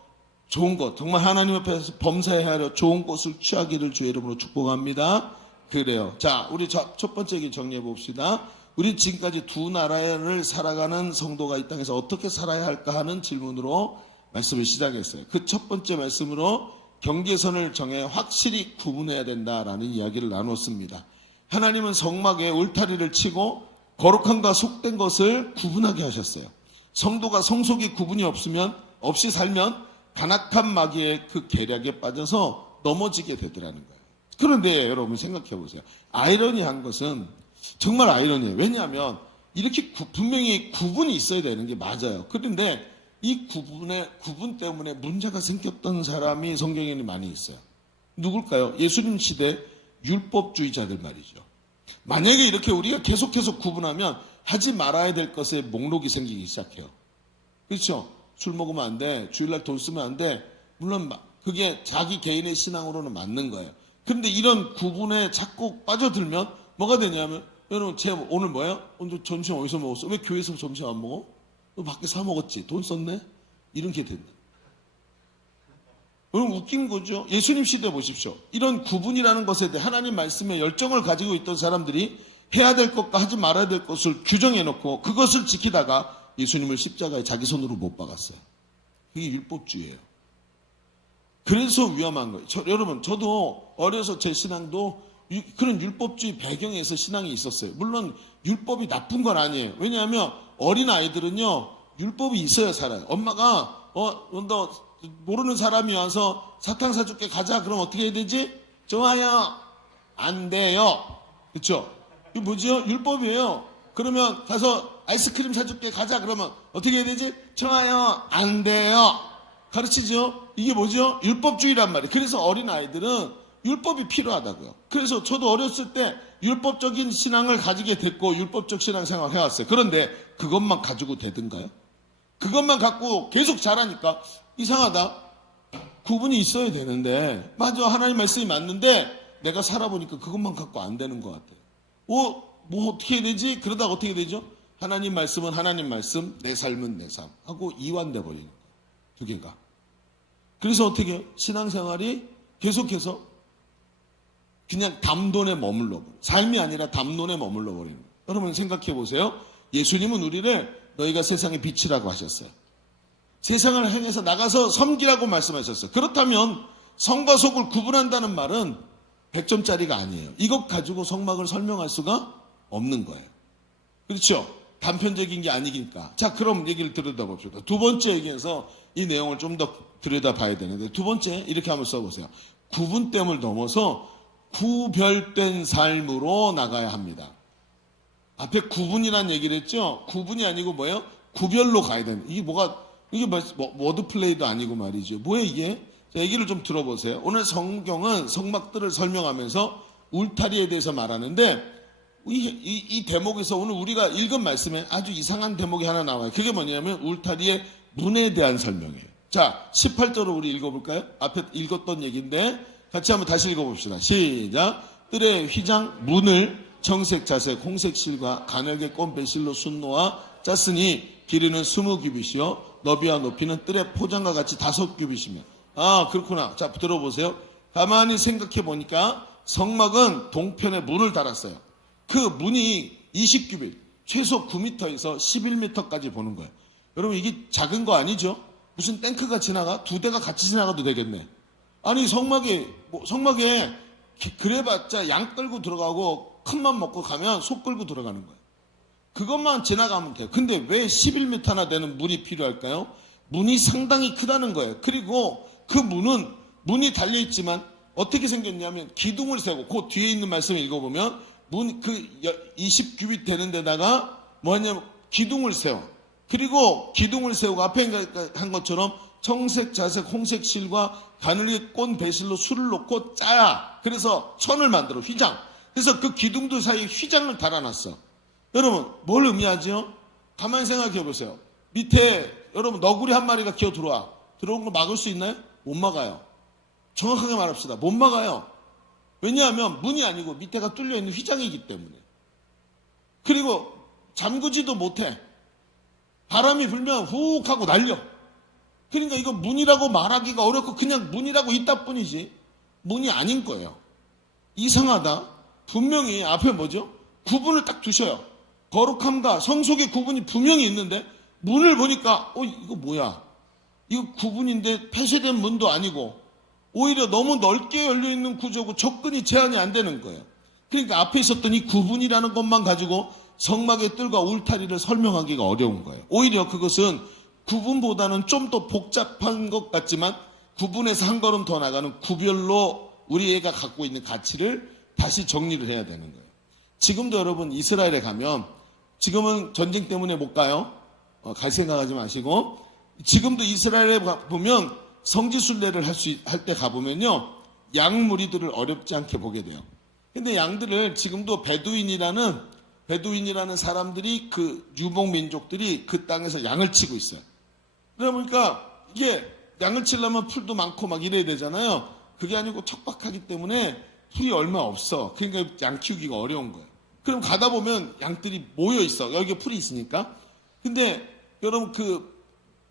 좋은 것, 정말 하나님 앞에서 범사해야 하려 좋은 것을 취하기를 주의 이름으로 축복합니다. 그래요. 자, 우리 첫 번째 얘기 정리해 봅시다. 우리 지금까지 두 나라를 살아가는 성도가 이 땅에서 어떻게 살아야 할까 하는 질문으로 말씀을 시작했어요. 그 첫 번째 말씀으로 경계선을 정해 확실히 구분해야 된다라는 이야기를 나눴습니다. 하나님은 성막에 울타리를 치고 거룩함과 속된 것을 구분하게 하셨어요. 성도가 성속이 구분이 없이 살면 간악한 마귀의 그 계략에 빠져서 넘어지게 되더라는 거예요. 그런데 여러분 생각해 보세요. 아이러니한 것은 정말 아이러니해요. 왜냐하면 이렇게 분명히 구분이 있어야 되는 게 맞아요. 그런데 이 구분 때문에 문제가 생겼던 사람이 성경에는 많이 있어요. 누굴까요? 예수님 시대 율법주의자들 말이죠. 만약에 이렇게 우리가 계속해서 구분하면 하지 말아야 될 것에 목록이 생기기 시작해요. 그렇죠? 술 먹으면 안 돼. 주일날 돈 쓰면 안 돼. 물론 그게 자기 개인의 신앙으로는 맞는 거예요. 그런데 이런 구분에 자꾸 빠져들면 뭐가 되냐면 여러분 제가 오늘 뭐예요? 오늘 점심 어디서 먹었어? 왜 교회에서 점심 안 먹어? 너 밖에 사 먹었지? 돈 썼네? 이렇게 된다. 여러분 웃긴 거죠? 예수님 시대 보십시오. 이런 구분이라는 것에 대해 하나님 말씀에 열정을 가지고 있던 사람들이 해야 될 것과 하지 말아야 될 것을 규정해놓고 그것을 지키다가 예수님을 십자가에 자기 손으로 못 박았어요. 그게 율법주의예요. 그래서 위험한 거예요. 여러분 저도 어려서 제 신앙도 그런 율법주의 배경에서 신앙이 있었어요. 물론 율법이 나쁜 건 아니에요. 왜냐하면 어린 아이들은요 율법이 있어야 살아요. 엄마가 너 모르는 사람이 와서 사탕 사줄게 가자. 그럼 어떻게 해야 되지? 좋아요. 안 돼요. 그렇죠? 이거 뭐죠? 율법이에요. 그러면 가서 아이스크림 사줄게 가자. 그러면 어떻게 해야 되지? 좋아요. 안 돼요. 가르치죠? 이게 뭐죠? 율법주의란 말이에요. 그래서 어린 아이들은 율법이 필요하다고요. 그래서 저도 어렸을 때 율법적인 신앙을 가지게 됐고 율법적 신앙생활을 해왔어요. 그런데 그것만 가지고 되든가요? 그것만 갖고 계속 자라니까 이상하다. 구분이 있어야 되는데 맞아 하나님 말씀이 맞는데 내가 살아보니까 그것만 갖고 안 되는 것 같아요. 뭐 어떻게 해야 되지? 그러다가 어떻게 되죠? 하나님 말씀은 하나님 말씀, 내 삶은 내 삶 하고 이완돼 버리는 거예요. 두 개가. 그래서 어떻게 해요? 신앙생활이 계속해서 그냥 담론에 머물러 버려요. 삶이 아니라 담론에 머물러 버리는 거예요. 여러분 생각해 보세요. 예수님은 우리를 너희가 세상의 빛이라고 하셨어요. 세상을 향해서 나가서 섬기라고 말씀하셨어요. 그렇다면 성과 속을 구분한다는 말은 100점짜리가 아니에요. 이것 가지고 성막을 설명할 수가 없는 거예요. 그렇죠? 단편적인 게 아니니까. 자, 그럼 얘기를 들여다봅시다. 두 번째 얘기에서 이 내용을 좀 더 들여다봐야 되는데, 두 번째 이렇게 한번 써보세요. 구분됨을 넘어서 구별된 삶으로 나가야 합니다. 앞에 구분이란 얘기를 했죠? 구분이 아니고 뭐예요? 구별로 가야 되는. 이게 뭐가, 이게 워드플레이도 아니고 말이죠. 뭐예요, 이게? 자, 얘기를 좀 들어보세요. 오늘 성경은 성막들을 설명하면서 울타리에 대해서 말하는데, 이 대목에서 오늘 우리가 읽은 말씀에 아주 이상한 대목이 하나 나와요. 그게 뭐냐면 울타리의 문에 대한 설명이에요. 자, 18절을 우리 읽어볼까요? 앞에 읽었던 얘기인데 같이 한번 다시 읽어봅시다. 시작. 뜰의 휘장 문을 청색 자색 홍색 실과 가늘게 꼰 배실로 순놓아 짰으니 길이는 20규빗이요 너비와 높이는 뜰의 포장과 같이 5규빗이며. 아, 그렇구나. 자, 들어보세요. 가만히 생각해 보니까 성막은 동편에 문을 달았어요. 그 문이 20규빗, 최소 9m에서 11m까지 보는 거예요. 여러분, 이게 작은 거 아니죠? 무슨 탱크가 지나가? 2대가 같이 지나가도 되겠네. 아니, 성막에 그래봤자 양 끌고 들어가고 큰맘 먹고 가면 소 끌고 들어가는 거예요. 그것만 지나가면 돼요. 근데 왜 11m나 되는 문이 필요할까요? 문이 상당히 크다는 거예요. 그리고 그 문이 달려있지만 어떻게 생겼냐면 기둥을 세우고, 그 뒤에 있는 말씀을 읽어보면 문, 20규빗 되는 데다가 뭐냐면 기둥을 세워. 그리고 기둥을 세우고 앞에 한 것처럼 청색, 자색, 홍색 실과 가늘게 꼰 배실로 술을 놓고 짜야. 그래서 천을 만들어, 휘장. 그래서 그 기둥들 사이에 휘장을 달아놨어. 여러분, 뭘 의미하죠? 가만히 생각해 보세요. 밑에 여러분 너구리 한 마리가 기어 들어와. 들어온 거 막을 수 있나요? 못 막아요. 정확하게 말합시다. 못 막아요. 왜냐하면 문이 아니고 밑에가 뚫려있는 휘장이기 때문에. 그리고 잠그지도 못해. 바람이 불면 훅 하고 날려. 그러니까 이거 문이라고 말하기가 어렵고 그냥 문이라고 있다 뿐이지 문이 아닌 거예요. 이상하다. 분명히 앞에 뭐죠? 구분을 딱 두셔요. 거룩함과 성속의 구분이 분명히 있는데 문을 보니까 이거 뭐야? 이거 구분인데 폐쇄된 문도 아니고 오히려 너무 넓게 열려있는 구조고 접근이 제한이 안 되는 거예요. 그러니까 앞에 있었던 이 구분이라는 것만 가지고 성막의 뜰과 울타리를 설명하기가 어려운 거예요. 오히려 그것은 구분보다는 좀 더 복잡한 것 같지만 구분에서 한 걸음 더 나가는 구별로 우리 애가 갖고 있는 가치를 다시 정리를 해야 되는 거예요. 지금도 여러분 이스라엘에 가면, 지금은 전쟁 때문에 못 가요. 갈 생각하지 마시고, 지금도 이스라엘에 보면 성지순례를 할 때 가보면요, 양 무리들을 어렵지 않게 보게 돼요. 근데 양들을 지금도 베두인이라는 사람들이, 그 유목 민족들이 그 땅에서 양을 치고 있어요. 그러니까 이게 양을 치려면 풀도 많고 막 이래야 되잖아요. 그게 아니고 척박하기 때문에 풀이 얼마 없어. 그러니까 양 키우기가 어려운 거예요. 그럼 가다 보면 양들이 모여 있어. 여기에 풀이 있으니까. 근데 여러분 그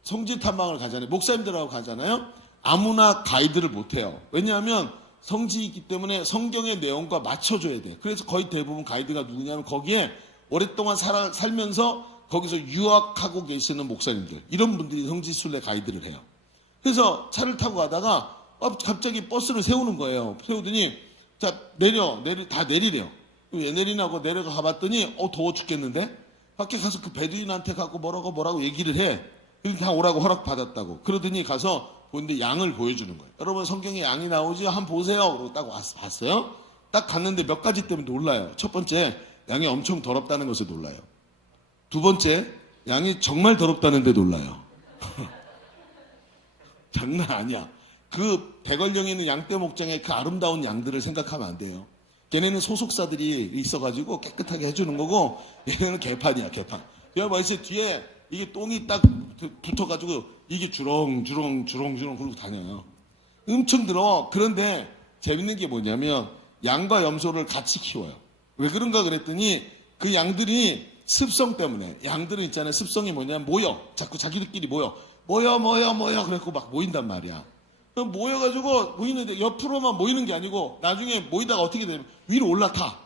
성지 탐방을 가잖아요. 목사님들하고 가잖아요. 아무나 가이드를 못해요. 왜냐하면 성지이기 때문에 성경의 내용과 맞춰줘야 돼. 그래서 거의 대부분 가이드가 누구냐면 거기에 오랫동안 살면서 거기서 유학하고 계시는 목사님들, 이런 분들이 성지순례 가이드를 해요. 그래서 차를 타고 가다가 갑자기 버스를 세우는 거예요. 세우더니 자 다 내리래요. 왜 내리냐고 내려가 가봤더니 더워 죽겠는데 밖에 가서 그 베두인한테 가고 뭐라고 얘기를 해. 그러니까 다 오라고 허락받았다고. 그러더니 가서 보는데 양을 보여주는 거예요. 여러분 성경에 양이 나오지? 한번 보세요. 그러고 딱 봤어요. 딱 갔는데 몇 가지 때문에 놀라요. 첫 번째, 양이 엄청 더럽다는 것에 놀라요. 두 번째, 양이 정말 더럽다는 데 놀라요. 장난 아니야. 그 대관령에 있는 양떼 목장의 그 아름다운 양들을 생각하면 안 돼요. 걔네는 소속사들이 있어가지고 깨끗하게 해주는 거고, 얘네는 개판이야, 개판. 여러분, 이제 뒤에 이게 똥이 딱 붙어가지고 이게 주렁주렁 그러고 다녀요. 엄청 더러워. 그런데 재밌는 게 뭐냐면 양과 염소를 같이 키워요. 왜 그런가 그랬더니 그 양들이 습성 때문에, 양들은 있잖아요. 습성이 뭐냐면 자꾸 자기들끼리 모여. 그래갖고 막 모인단 말이야. 모여가지고 모이는데 옆으로만 모이는 게 아니고 나중에 모이다가 어떻게 되냐면 위로 올라타.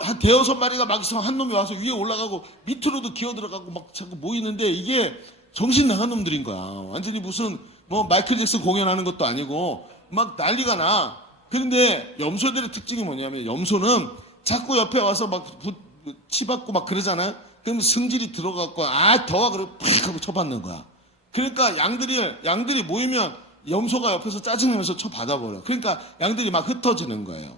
한 대여섯 마리가 막 있으면 한 놈이 와서 위에 올라가고 밑으로도 기어 들어가고 막 자꾸 모이는데 이게 정신 나간 놈들인 거야. 완전히 무슨 마이클 잭슨 공연하는 것도 아니고 막 난리가 나. 그런데 염소들의 특징이 뭐냐면 염소는 자꾸 옆에 와서 막 치받고 막 그러잖아요. 그럼 성질이 들어갖고 더워 그러고 팍 하고 쳐받는 거야. 그러니까 양들이 모이면 염소가 옆에서 짜증내면서 쳐받아버려. 그러니까 양들이 막 흩어지는 거예요.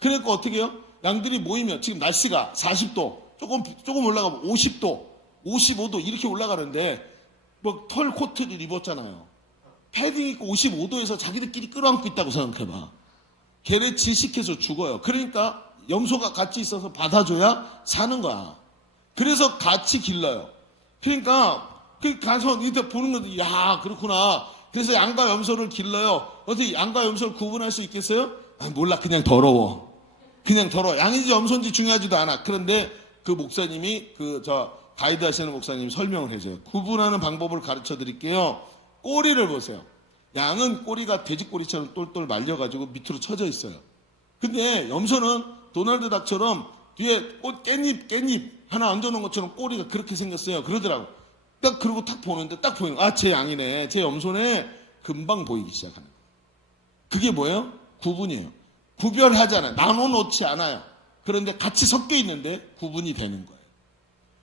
그러니까 어떻게 해요? 양들이 모이면 지금 날씨가 40도 조금 올라가면 50도 55도 이렇게 올라가는데 뭐 털 코트를 입었잖아요. 패딩 입고 55도에서 자기들끼리 끌어안고 있다고 생각해봐. 걔네 질식해서 죽어요. 그러니까 염소가 같이 있어서 받아줘야 사는 거야. 그래서 같이 길러요. 그러니까 가서 이때 보는 것도 야 그렇구나. 그래서 양과 염소를 길러요. 어떻게 양과 염소를 구분할 수 있겠어요? 몰라. 그냥 더러워. 양인지 염소인지 중요하지도 않아. 그런데 그 목사님이 가이드 하시는 목사님이 설명을 해줘요. 구분하는 방법을 가르쳐 드릴게요. 꼬리를 보세요. 양은 꼬리가 돼지꼬리처럼 똘똘 말려가지고 밑으로 쳐져 있어요. 근데 염소는 도널드 닥처럼 뒤에 깻잎 하나 얹어놓은 것처럼 꼬리가 그렇게 생겼어요. 그러더라고. 딱 그러고 딱 보는데 제 양이네, 제 염소네. 금방 보이기 시작하는 거예요. 그게 뭐예요? 구분이에요. 구별하잖아요. 나눠놓지 않아요. 그런데 같이 섞여 있는데 구분이 되는 거예요.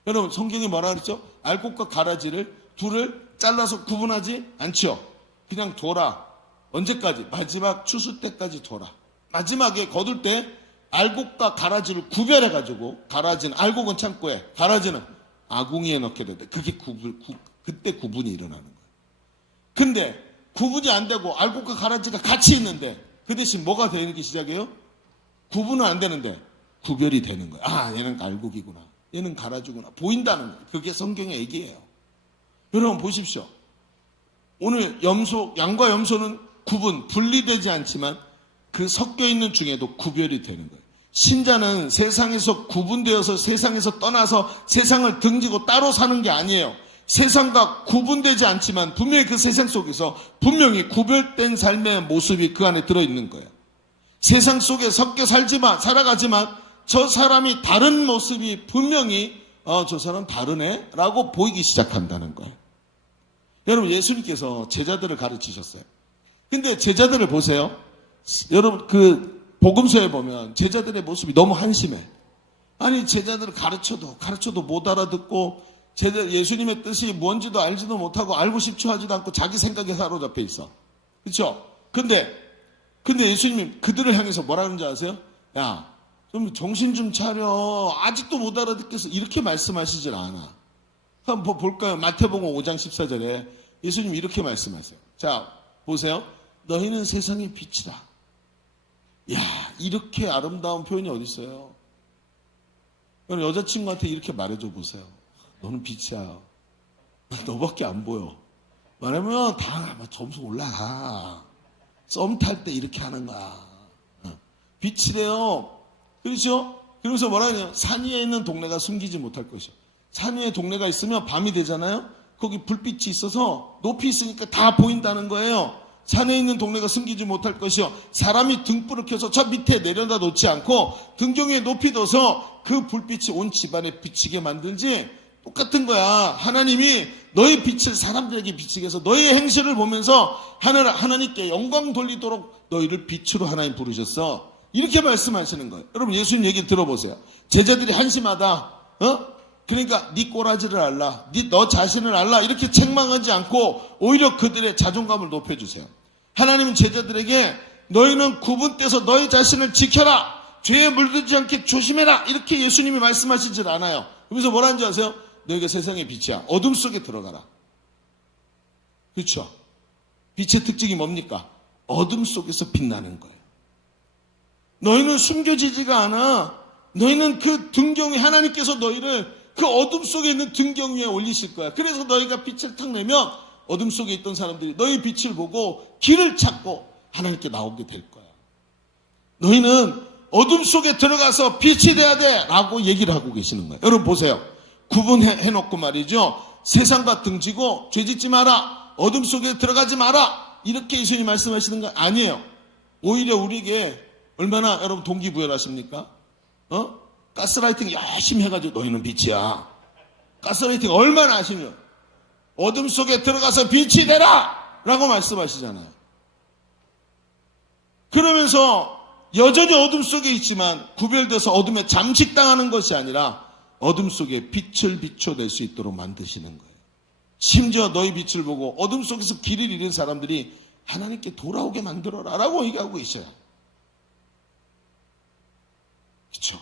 여러분 성경이 뭐라 그랬죠? 알곡과 가라지를 둘을 잘라서 구분하지 않죠. 그냥 둬라. 언제까지? 마지막 추수 때까지 둬라. 마지막에 거둘 때 알곡과 가라지를 구별해가지고, 알곡은 창고에, 가라지는 아궁이에 넣게 되는데 그때 구분이 일어나는 거예요. 근데 구분이 안 되고 알곡과 가라지가 같이 있는데 그 대신 뭐가 되기 시작해요? 구분은 안 되는데 구별이 되는 거예요. 얘는 알곡이구나, 얘는 가라지구나, 보인다는 거예요. 그게 성경의 얘기예요. 여러분 보십시오. 오늘 양과 염소는 분리되지 않지만 그 섞여 있는 중에도 구별이 되는 거예요. 신자는 세상에서 구분되어서 세상에서 떠나서 세상을 등지고 따로 사는 게 아니에요. 세상과 구분되지 않지만 분명히 그 세상 속에서 분명히 구별된 삶의 모습이 그 안에 들어있는 거예요. 세상 속에 섞여 살아가지만 저 사람이 다른 모습이 분명히 저 사람 다르네 라고 보이기 시작한다는 거예요. 여러분 예수님께서 제자들을 가르치셨어요. 근데 제자들을 보세요. 여러분 복음서에 보면 제자들의 모습이 너무 한심해. 제자들을 가르쳐도 못 알아듣고 예수님의 뜻이 뭔지도 알지도 못하고 알고 싶지 하지도 않고 자기 생각에 사로잡혀 있어. 그렇죠? 근데 예수님이 그들을 향해서 뭐라는 줄 아세요? 야, 좀 정신 좀 차려. 아직도 못 알아듣겠어. 이렇게 말씀하시질 않아. 한번 볼까요? 마태복음 5장 14절에 예수님이 이렇게 말씀하세요. 자, 보세요. 너희는 세상의 빛이다. 야, 이렇게 아름다운 표현이 어디 있어요? 여자친구한테 이렇게 말해줘 보세요. 너는 빛이야. 너밖에 안 보여. 말하면 다 점수 올라가. 썸 탈 때 이렇게 하는 거야. 빛이래요. 그렇죠? 그러면서 뭐라 하냐? 산 위에 있는 동네가 숨기지 못할 것이요. 산 위에 동네가 있으면 밤이 되잖아요. 거기 불빛이 있어서 높이 있으니까 다 보인다는 거예요. 산에 있는 동네가 숨기지 못할 것이요. 사람이 등불을 켜서 저 밑에 내려다 놓지 않고 등경 위에 높이 둬서 그 불빛이 온 집안에 비치게 만들지. 똑같은 거야. 하나님이 너의 빛을 사람들에게 비치게 해서 너의 행실을 보면서 하나님께 영광 돌리도록 너희를 빛으로 하나님 부르셨어. 이렇게 말씀하시는 거예요. 여러분 예수님 얘기 들어보세요. 제자들이 한심하다. 그러니까 네 꼬라지를 알라, 너 자신을 알라 이렇게 책망하지 않고 오히려 그들의 자존감을 높여주세요. 하나님은 제자들에게 너희는 구분돼서 너희 자신을 지켜라, 죄에 물들지 않게 조심해라 이렇게 예수님이 말씀하시질 않아요. 그러면서 뭐라는지 아세요? 너희가 세상의 빛이야. 어둠 속에 들어가라. 그렇죠? 빛의 특징이 뭡니까? 어둠 속에서 빛나는 거예요. 너희는 숨겨지지가 않아. 너희는 그 등경 위 하나님께서 너희를 그 어둠 속에 있는 등경 위에 올리실 거야. 그래서 너희가 빛을 탁 내면 어둠 속에 있던 사람들이 너희 빛을 보고 길을 찾고 하나님께 나오게 될 거야. 너희는 어둠 속에 들어가서 빛이 돼야 돼 라고 얘기를 하고 계시는 거예요. 여러분 보세요. 구분해놓고 말이죠. 세상과 등지고 죄짓지 마라, 어둠 속에 들어가지 마라 이렇게 예수님이 말씀하시는 거 아니에요. 오히려 우리에게 얼마나 여러분 동기부여를 하십니까? 가스라이팅 열심히 해가지고 너희는 빛이야. 가스라이팅 얼마나 하시면 어둠 속에 들어가서 빛이 되라 라고 말씀하시잖아요. 그러면서 여전히 어둠 속에 있지만 구별돼서 어둠에 잠식당하는 것이 아니라 어둠 속에 빛을 비춰낼 수 있도록 만드시는 거예요. 심지어 너희 빛을 보고 어둠 속에서 길을 잃은 사람들이 하나님께 돌아오게 만들어라 라고 얘기하고 있어요. 그렇죠?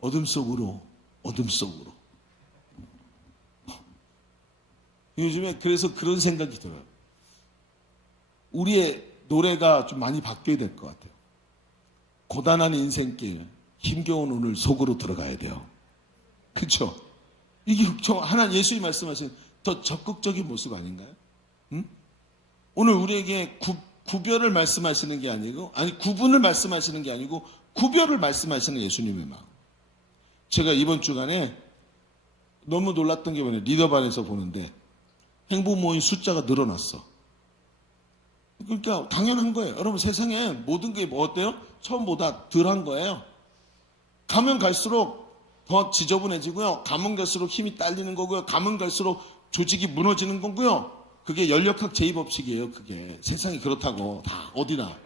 어둠 속으로. 요즘에 그래서 그런 생각이 들어요. 우리의 노래가 좀 많이 바뀌어야 될 것 같아요. 고단한 인생길, 힘겨운 오늘 속으로 들어가야 돼요. 그렇죠? 이게 하나님 예수님 말씀하신 더 적극적인 모습 아닌가요? 응? 오늘 우리에게 구별을 말씀하시는 게 아니고, 구분을 말씀하시는 게 아니고 구별을 말씀하시는 예수님의 마음. 제가 이번 주간에 너무 놀랐던 게 뭐냐면 리더반에서 보는데 행복 모임 숫자가 늘어났어. 그러니까 당연한 거예요. 여러분 세상에 모든 게 뭐 어때요? 처음보다 덜한 거예요. 가면 갈수록 더 지저분해지고요. 가면 갈수록 힘이 딸리는 거고요. 가면 갈수록 조직이 무너지는 거고요. 그게 연력학 제2법칙이에요. 그게 세상이 그렇다고 다 어디나.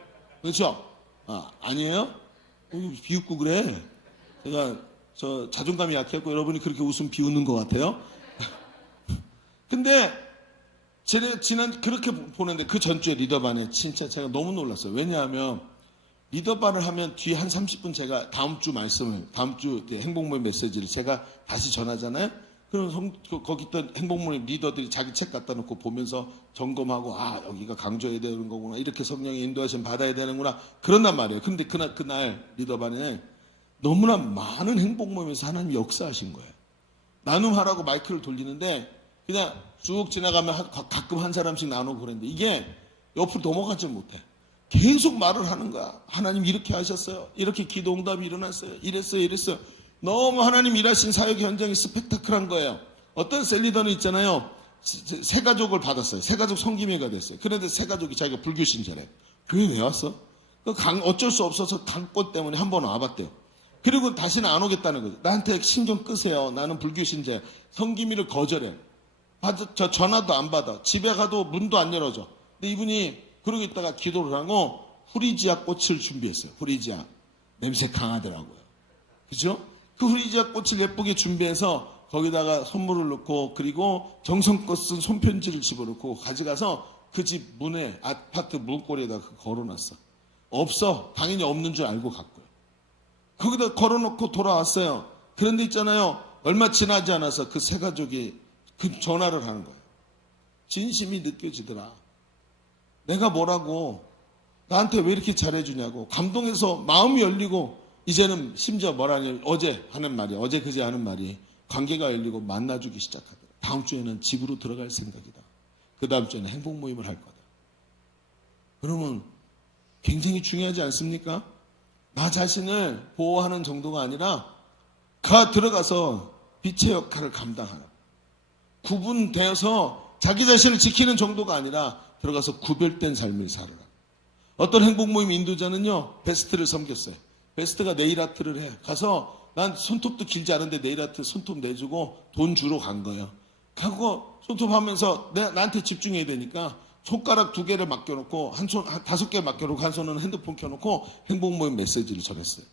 그렇죠? 아니에요? 비웃고 그래. 제가 저 자존감이 약했고 여러분이 그렇게 웃음 비웃는 것 같아요. 근데 제가 지난 그렇게 보는데 그 전주에 리더반에 진짜 제가 너무 놀랐어요. 왜냐하면 리더반을 하면 뒤에 한 30분 제가 다음 주 행복모임 메시지를 제가 다시 전하잖아요. 그럼 거기 있던 행복모임 리더들이 자기 책 갖다 놓고 보면서 점검하고 여기가 강조해야 되는 거구나. 이렇게 성령의 인도하심 받아야 되는구나. 그런단 말이에요. 근데 그날 리더반에 너무나 많은 행복모임에서 하나님이 역사하신 거예요. 나눔하라고 마이크를 돌리는데 그냥 쭉 지나가면 가끔 한 사람씩 나누고 그랬는데 이게 옆으로 넘어가지 못해. 계속 말을 하는 거야. 하나님 이렇게 하셨어요. 이렇게 기도 응답이 일어났어요. 이랬어요. 너무 하나님 일하신 사역 현장이 스펙타클한 거예요. 어떤 셀리더는 있잖아요. 새 가족을 받았어요. 새 가족 성기매가 됐어요. 그런데 새 가족이 자기가 불교 신자래. 그게 왜 왔어? 어쩔 수 없어서 강권 때문에 한 번 와봤대요. 그리고 다시는 안 오겠다는 거죠. 나한테 신경 끄세요. 나는 불교 신자예요. 성기미를 거절해. 저 전화도 안 받아. 집에 가도 문도 안 열어줘. 근데 이분이 그러고 있다가 기도를 하고 후리지아 꽃을 준비했어요. 후리지아. 냄새 강하더라고요. 그죠? 그 후리지아 꽃을 예쁘게 준비해서 거기다가 선물을 넣고 그리고 정성껏 쓴 손편지를 집어넣고 가져가서 그 집 문에 아파트 문고리에다가 걸어놨어. 없어. 당연히 없는 줄 알고 갔고요. 거기다 걸어놓고 돌아왔어요. 그런데 있잖아요. 얼마 지나지 않아서 그 세 가족이 그 전화를 하는 거예요. 진심이 느껴지더라. 내가 뭐라고 나한테 왜 이렇게 잘해주냐고 감동해서 마음이 열리고 이제는 심지어 뭐라니 어제 그제 하는 말이 관계가 열리고 만나주기 시작하더라. 다음 주에는 집으로 들어갈 생각이다. 그 다음 주에는 행복 모임을 할 거다. 그러면 굉장히 중요하지 않습니까? 나 자신을 보호하는 정도가 아니라 들어가서 빛의 역할을 감당하라. 구분되어서 자기 자신을 지키는 정도가 아니라 들어가서 구별된 삶을 살아라. 어떤 행복모임 인도자는요, 베스트를 섬겼어요. 베스트가 네일아트를 해. 가서 난 손톱도 길지 않은데 네일아트 손톱 내주고 돈 주러 간 거예요. 가고 손톱 하면서 나한테 집중해야 되니까 손가락 2개를 맡겨놓고 5개 맡겨놓고 한 손은 핸드폰 켜놓고 행복모임 메시지를 전했어요.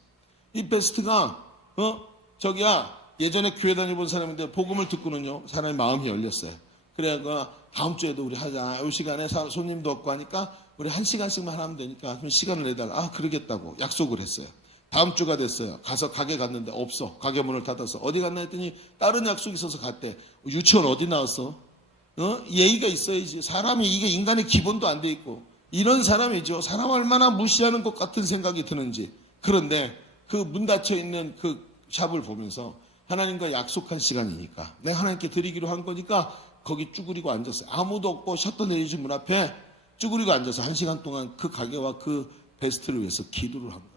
이 베스트가 예전에 교회 다녀본 사람인데 복음을 듣고는요 사람의 마음이 열렸어요. 그래가 다음 주에도 우리 하자. 이 시간에 손님도 없고 하니까 우리 1시간씩만 하면 되니까 좀 시간을 내달라. 그러겠다고 약속을 했어요. 다음 주가 됐어요. 가서 가게 갔는데 없어. 가게 문을 닫았어. 어디 갔나 했더니 다른 약속이 있어서 갔대. 유치원 어디 나왔어? 예의가 있어야지. 사람이 이게 인간의 기본도 안 돼 있고 이런 사람이죠. 사람 얼마나 무시하는 것 같은 생각이 드는지. 그런데 그 문 닫혀 있는 그 샵을 보면서 하나님과 약속한 시간이니까 내가 하나님께 드리기로 한 거니까 거기 쭈그리고 앉았어요. 아무도 없고 셔터 내리지 문 앞에 쭈그리고 앉아서 1시간 동안 그 가게와 그 베스트를 위해서 기도를 한 거예요.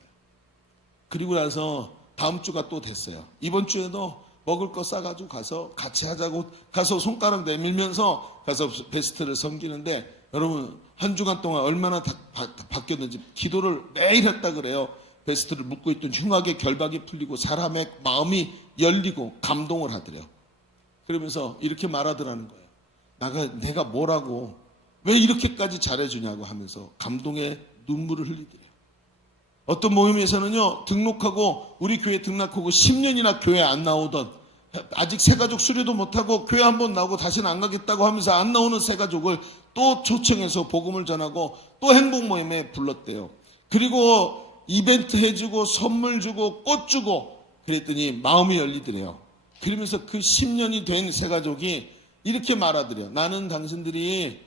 그리고 나서 다음 주가 또 됐어요. 이번 주에도 먹을 거 싸가지고 가서 같이 하자고 가서 손가락 내밀면서 가서 베스트를 섬기는데 여러분 한 주간 동안 얼마나 바뀌었는지 기도를 매일 했다 그래요. 베스트를 묶고 있던 흉악의 결박이 풀리고 사람의 마음이 열리고 감동을 하더래요. 그러면서 이렇게 말하더라는 거예요. 내가 뭐라고 왜 이렇게까지 잘해주냐고 하면서 감동의 눈물을 흘리더래요. 어떤 모임에서는요, 등록하고, 우리 교회 등록하고 10년이나 교회 안 나오던, 아직 새가족 수료도 못하고 교회 한번 나오고 다시는 안 가겠다고 하면서 안 나오는 새가족을 또 초청해서 복음을 전하고 또 행복 모임에 불렀대요. 그리고 이벤트 해주고 선물 주고 꽃 주고 그랬더니 마음이 열리더래요. 그러면서 그 10년이 된 새가족이 이렇게 말하더래요. 나는 당신들이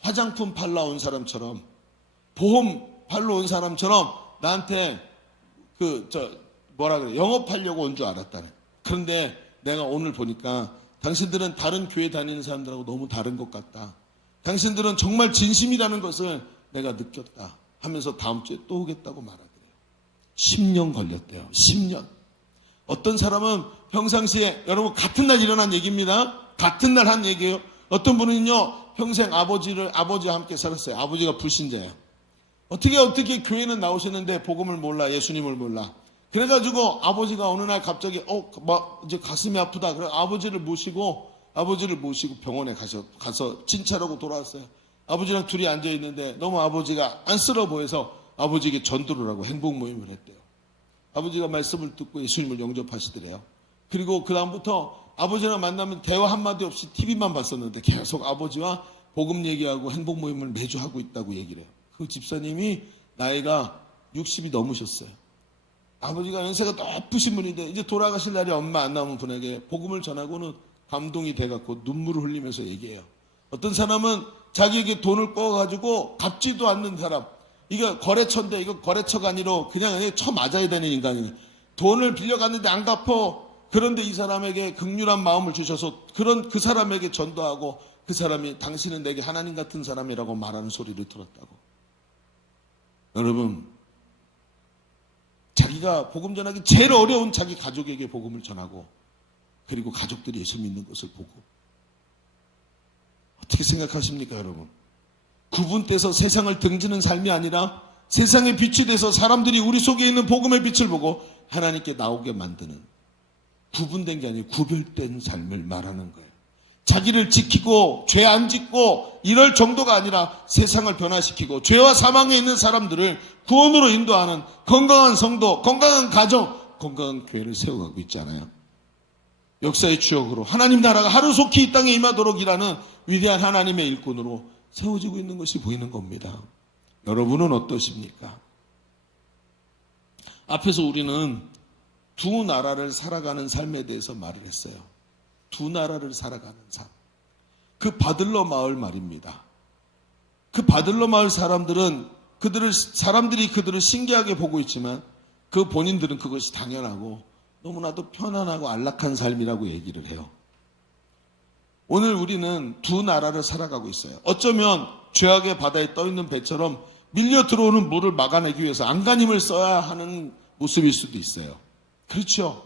화장품 팔러 온 사람처럼, 보험 팔러 온 사람처럼 나한테 영업하려고 온 줄 알았다네. 그런데 내가 오늘 보니까 당신들은 다른 교회 다니는 사람들하고 너무 다른 것 같다. 당신들은 정말 진심이라는 것을 내가 느꼈다 하면서 다음 주에 또 오겠다고 말하더래요. 10년 걸렸대요. 10년. 어떤 사람은 평상시에, 여러분 같은 날 일어난 얘기입니다. 같은 날 한 얘기예요. 어떤 분은요, 평생 아버지와 함께 살았어요. 아버지가 불신자예요. 어떻게 교회는 나오시는데 복음을 몰라, 예수님을 몰라. 그래가지고 아버지가 어느 날 갑자기 이제 가슴이 아프다. 그래 아버지를 모시고 병원에 가서 진찰하고 돌아왔어요. 아버지랑 둘이 앉아 있는데 너무 아버지가 안쓰러워 보여서 아버지에게 전도를 하고 행복 모임을 했대요. 아버지가 말씀을 듣고 예수님을 영접하시더래요. 그리고 그 다음부터 아버지랑 만나면 대화 한마디 없이 TV만 봤었는데 계속 아버지와 복음 얘기하고 행복 모임을 매주 하고 있다고 얘기를 해요. 그 집사님이 나이가 60이 넘으셨어요. 아버지가 연세가 높으신 분인데 이제 돌아가실 날이 얼마 안 남은 분에게 복음을 전하고는 감동이 돼갖고 눈물을 흘리면서 얘기해요. 어떤 사람은 자기에게 돈을 꿔가지고 갚지도 않는 사람, 이거 거래처인데 이거 거래처가 아니라 그냥 쳐 맞아야 되는 인간이 돈을 빌려갔는데 안 갚어. 그런데 이 사람에게 긍휼한 마음을 주셔서 그 사람에게 전도하고 그 사람이 당신은 내게 하나님 같은 사람이라고 말하는 소리를 들었다고. 여러분, 자기가 복음 전하기 제일 어려운 자기 가족에게 복음을 전하고 그리고 가족들이 예수 믿는 것을 보고 어떻게 생각하십니까, 여러분? 구분돼서 세상을 등지는 삶이 아니라 세상의 빛이 돼서 사람들이 우리 속에 있는 복음의 빛을 보고 하나님께 나오게 만드는, 구분된 게 아니고 구별된 삶을 말하는 거예요. 자기를 지키고 죄 안 짓고 이럴 정도가 아니라 세상을 변화시키고 죄와 사망에 있는 사람들을 구원으로 인도하는 건강한 성도, 건강한 가정, 건강한 교회를 세워가고 있잖아요. 역사의 추억으로 하나님 나라가 하루속히 이 땅에 임하도록 일하는 위대한 하나님의 일꾼으로 세워지고 있는 것이 보이는 겁니다. 여러분은 어떠십니까? 앞에서 우리는 두 나라를 살아가는 삶에 대해서 말을 했어요. 두 나라를 살아가는 삶. 그 바들러 마을 말입니다. 그 바들러 마을 사람들은 사람들이 그들을 신기하게 보고 있지만 그 본인들은 그것이 당연하고 너무나도 편안하고 안락한 삶이라고 얘기를 해요. 오늘 우리는 두 나라를 살아가고 있어요. 어쩌면 죄악의 바다에 떠있는 배처럼 밀려 들어오는 물을 막아내기 위해서 안간힘을 써야 하는 모습일 수도 있어요. 그렇죠?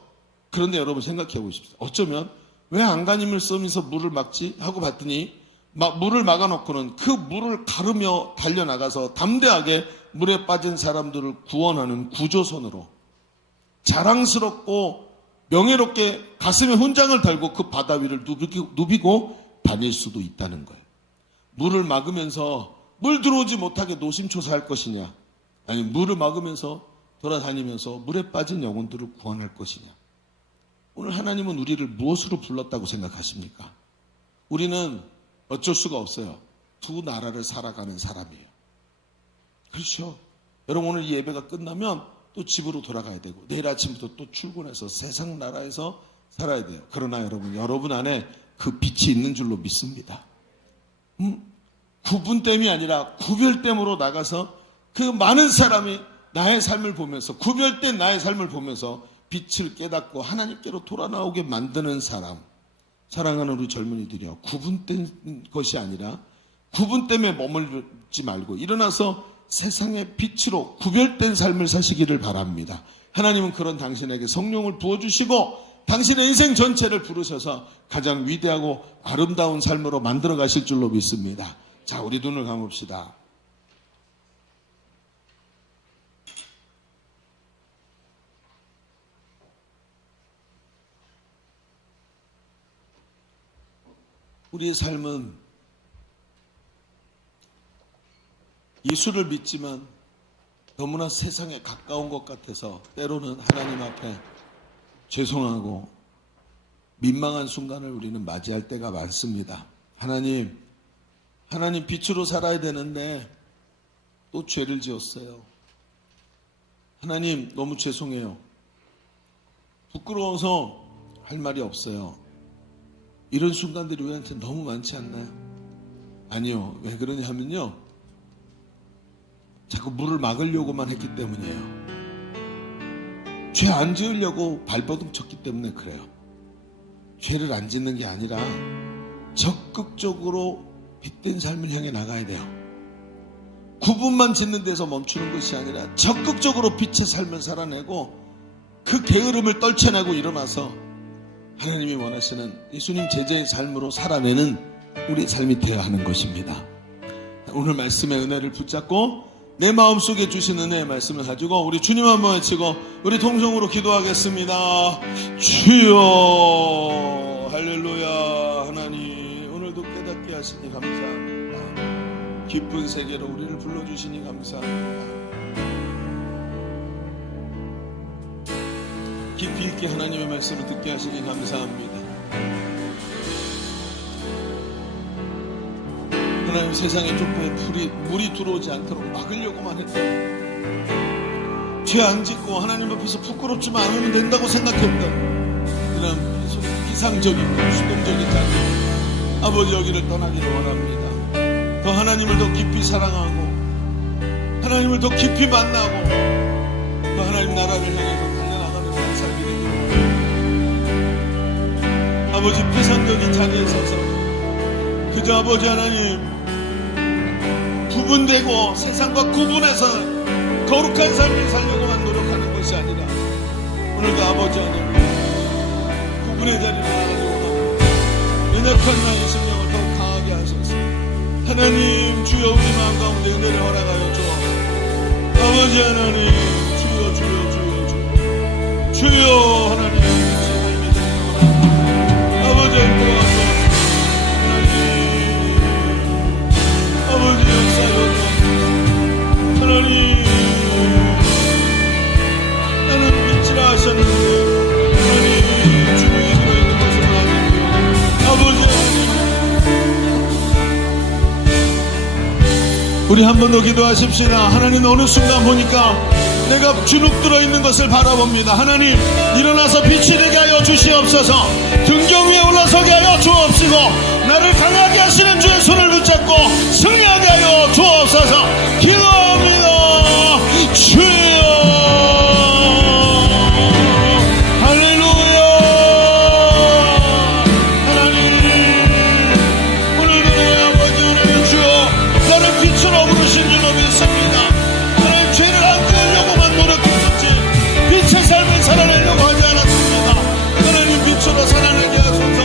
그런데 여러분 생각해 보십시오. 어쩌면 왜 안간힘을 쓰면서 물을 막지? 하고 봤더니 물을 막아놓고는 그 물을 가르며 달려나가서 담대하게 물에 빠진 사람들을 구원하는 구조선으로 자랑스럽고 명예롭게 가슴에 훈장을 달고 그 바다 위를 누비고 다닐 수도 있다는 거예요. 물을 막으면서 물 들어오지 못하게 노심초사할 것이냐, 아니 물을 막으면서 돌아다니면서 물에 빠진 영혼들을 구원할 것이냐. 오늘 하나님은 우리를 무엇으로 불렀다고 생각하십니까? 우리는 어쩔 수가 없어요. 두 나라를 살아가는 사람이에요. 그렇죠? 여러분 오늘 이 예배가 끝나면 또 집으로 돌아가야 되고 내일 아침부터 또 출근해서 세상 나라에서 살아야 돼요. 그러나 여러분 안에 그 빛이 있는 줄로 믿습니다. 구분됨이 아니라 구별됨으로 나가서 그 많은 사람이 나의 삶을 보면서, 구별된 나의 삶을 보면서 빛을 깨닫고 하나님께로 돌아나오게 만드는 사람. 사랑하는 우리 젊은이들이요, 구분된 것이 아니라 구분 때문에 머물지 말고 일어나서 세상의 빛으로 구별된 삶을 사시기를 바랍니다. 하나님은 그런 당신에게 성령을 부어주시고 당신의 인생 전체를 부르셔서 가장 위대하고 아름다운 삶으로 만들어 가실 줄로 믿습니다. 자, 우리 눈을 감읍시다. 우리의 삶은 예수를 믿지만 너무나 세상에 가까운 것 같아서 때로는 하나님 앞에 죄송하고 민망한 순간을 우리는 맞이할 때가 많습니다. 하나님 빛으로 살아야 되는데 또 죄를 지었어요. 하나님 너무 죄송해요. 부끄러워서 할 말이 없어요. 이런 순간들이 우리한테 너무 많지 않나요? 아니요. 왜 그러냐 하면요, 자꾸 물을 막으려고만 했기 때문이에요. 죄 안 지으려고 발버둥 쳤기 때문에 그래요. 죄를 안 짓는 게 아니라 적극적으로 빛된 삶을 향해 나가야 돼요. 구분만 짓는 데서 멈추는 것이 아니라 적극적으로 빛의 삶을 살아내고 그 게으름을 떨쳐내고 일어나서 하나님이 원하시는 예수님 제자의 삶으로 살아내는 우리의 삶이 되어야 하는 것입니다. 오늘 말씀의 은혜를 붙잡고 내 마음속에 주신 은혜의 말씀을 가지고 우리 주님 한번 외치고 우리 통성으로 기도하겠습니다. 주여 할렐루야. 하나님 오늘도 깨닫게 하시니 감사합니다. 깊은 세계로 우리를 불러주시니 감사합니다. 깊이 있게 하나님의 말씀을 듣게 하시니 감사합니다. 하나님 세상의 족보에 물이 들어오지 않도록 막으려고만 했던, 죄 안 짓고 하나님 앞에서 부끄럽지만 않으면 된다고 생각했던 이런 피상적이고 수동적인 자들, 아버지 여기를 떠나기를 원합니다. 더 하나님을 더 깊이 사랑하고 하나님을 더 깊이 만나고 더 하나님 나라를 향해서 달려나가는 그런 삶이 되기를 원합니다. 아버지 피상적인 자리에 서서 그저 아버지 하나님 구분되고 세상과 구분해서 거룩한 삶을 살려고만 노력하는 것이 아니라 오늘도 아버지 하나님 구분의 자리를 나가려고 합니다. 연약한 나의 심령을 더욱 강하게 하소서. 하나님 주여 우리 마음 가운데 은혜를 허락하여 주옵소서. 아버지 하나님 주여 주여 하나님 하나님의 생명을 아버지 도와주옵소서. 아버지 역사여 하나님 나는 빛이라 하셨는데 하나님 주님이 들어있는 것을 아는데 아버지 하나님 우리 한 번 더 기도하십시다. 하나님 어느 순간 보니까 내가 주눅 들어있는 것을 바라봅니다. 하나님 일어나서 빛이 되게 하여 주시옵소서. 등경 위에 올라서게 하여 주옵시고 나를 강하게 하시는 주의 손을 붙잡고 승리하게 하여 주옵소서. 기도합니다. 주여 할렐루야. 하나님 오늘도 내 아버지 하나님 주여 나를 빛으로 부르신 줄로 믿습니다. 하나님 죄를 안 지으려고만 노력했었지 빛의 삶을 살아내려고 하지 않았습니다. 하나님 빛으로 살아내게 하소서.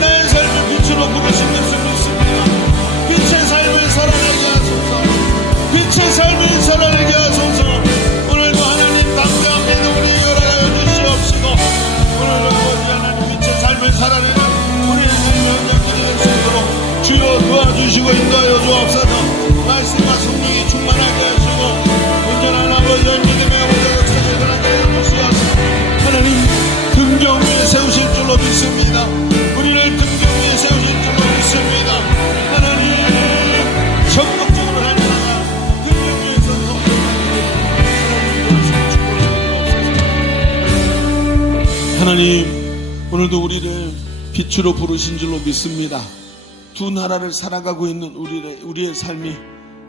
나의 삶을 빛으로 부르신 것을 믿습니다. 빛의 삶을 살아내게 하소서. 빛의 삶을 살아내게 하소서. 오늘도 하나님 담대한 믿음 우리 열어가여 주시옵시고 오늘도 아버지 하나님 빛의 삶을 살아내는 우리의 삶을 연결이 될 수 있도록 주여 도와주시고 인도하여 주옵소서. 말씀과 성령이 충만하게 하시고 온전한 아버지의 믿음의 오자로 찾아들어가게 하여 주시옵소서. 하나님 등경 위에 세우실 줄로 믿습니다. 우리를 등경 위에 세우실 줄로 믿습니다. 하나님 적극적으로 달려나가 등경 위에서 성령을 하나님 오늘도 우리를 빛으로 부르신 줄로 믿습니다. 두 나라를 살아가고 있는 우리의 삶이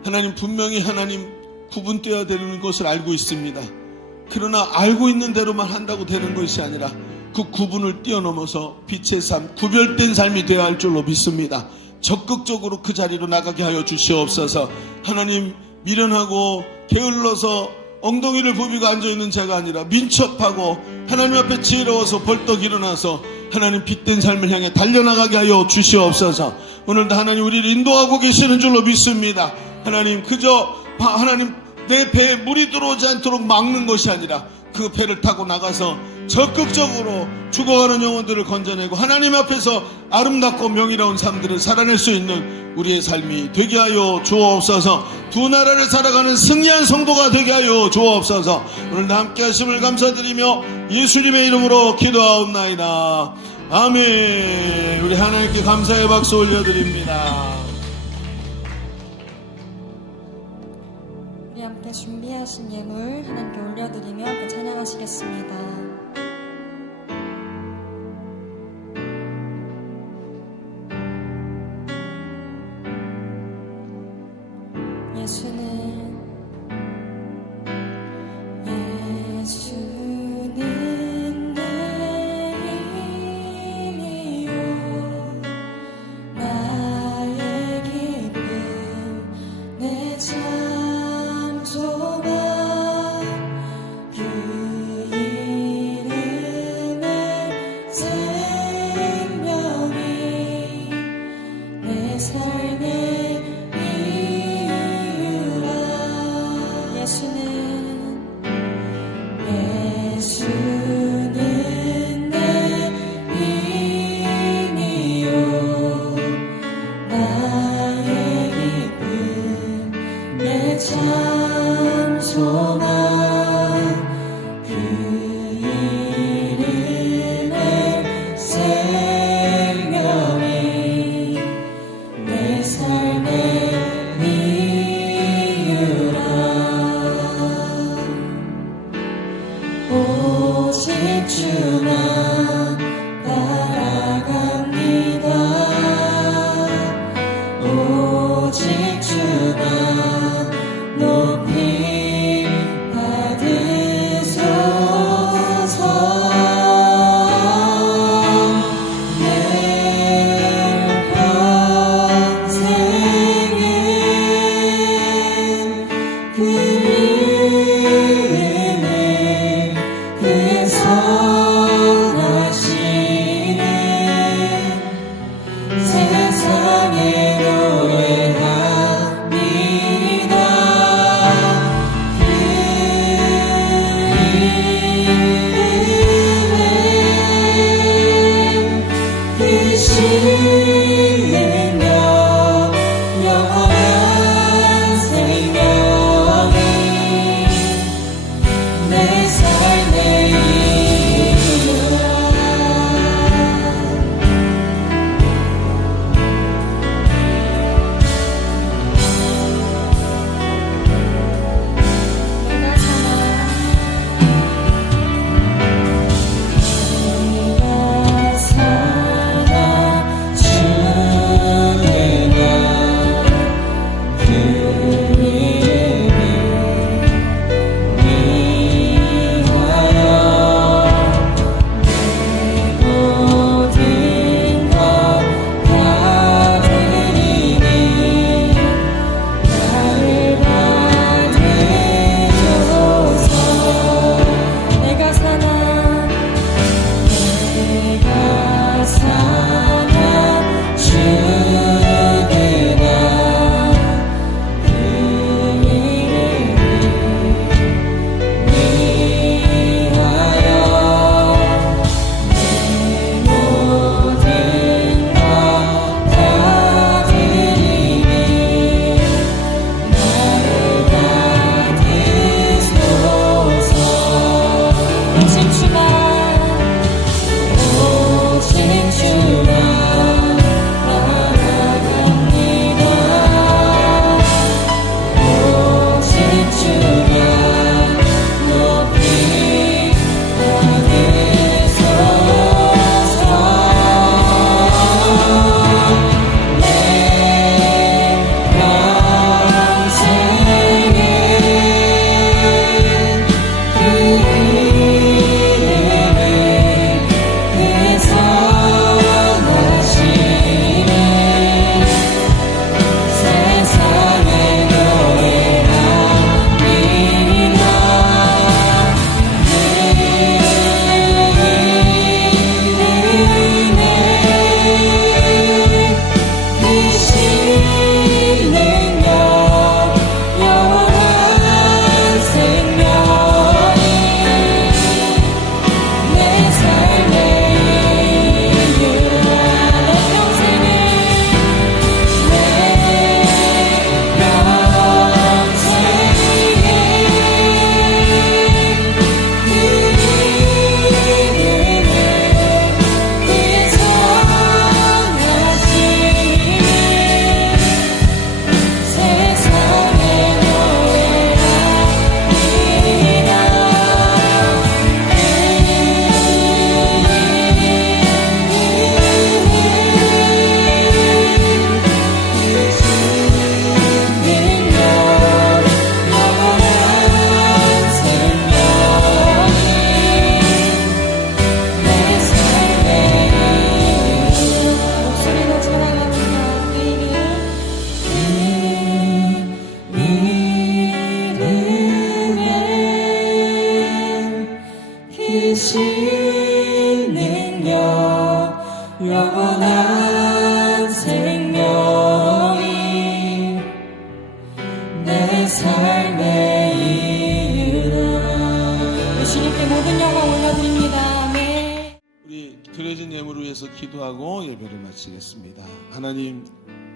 하나님 분명히 하나님 구분되어야 되는 것을 알고 있습니다. 그러나 알고 있는 대로만 한다고 되는 것이 아니라 그 구분을 뛰어넘어서 빛의 삶, 구별된 삶이 되어야 할 줄로 믿습니다. 적극적으로 그 자리로 나가게 하여 주시옵소서. 하나님 미련하고 게을러서 엉덩이를 부비고 앉아있는 자가 아니라 민첩하고 하나님 앞에 지혜로워서 벌떡 일어나서 하나님 빛된 삶을 향해 달려나가게 하여 주시옵소서. 오늘도 하나님 우리를 인도하고 계시는 줄로 믿습니다. 하나님 그저 하나님 내 배에 물이 들어오지 않도록 막는 것이 아니라 그 배를 타고 나가서 적극적으로 죽어가는 영혼들을 건져내고 하나님 앞에서 아름답고 명의로운 삶들을 살아낼 수 있는 우리의 삶이 되게 하여 주옵소서. 두 나라를 살아가는 승리한 성도가 되게 하여 주옵소서. 오늘 함께 하심을 감사드리며 예수님의 이름으로 기도하옵나이다. 아멘. 우리 하나님께 감사의 박수 올려드립니다. 우리 함께 준비하신 예물 하나님께 올려드리며 함께 찬양하시겠습니다. 예수는 내 힘이요 나의 기쁨 내 장소가 그 이름의 생명이 내 삶의 이유라. 예수는 내 힘이요 나의 기쁨 내 장소가 그 이름의 생명이 내 삶의 이유라. 오직 주만 따라갑니다. 오직 주만 높이 받으소서. 내 평생에 그 그 선하시네 세상에 노래합니다. 그 이름에 그 신능력 영원한 생명이 내 삶의 이유라. 내가 살아 주를 기도하고 예배를 마치겠습니다. 하나님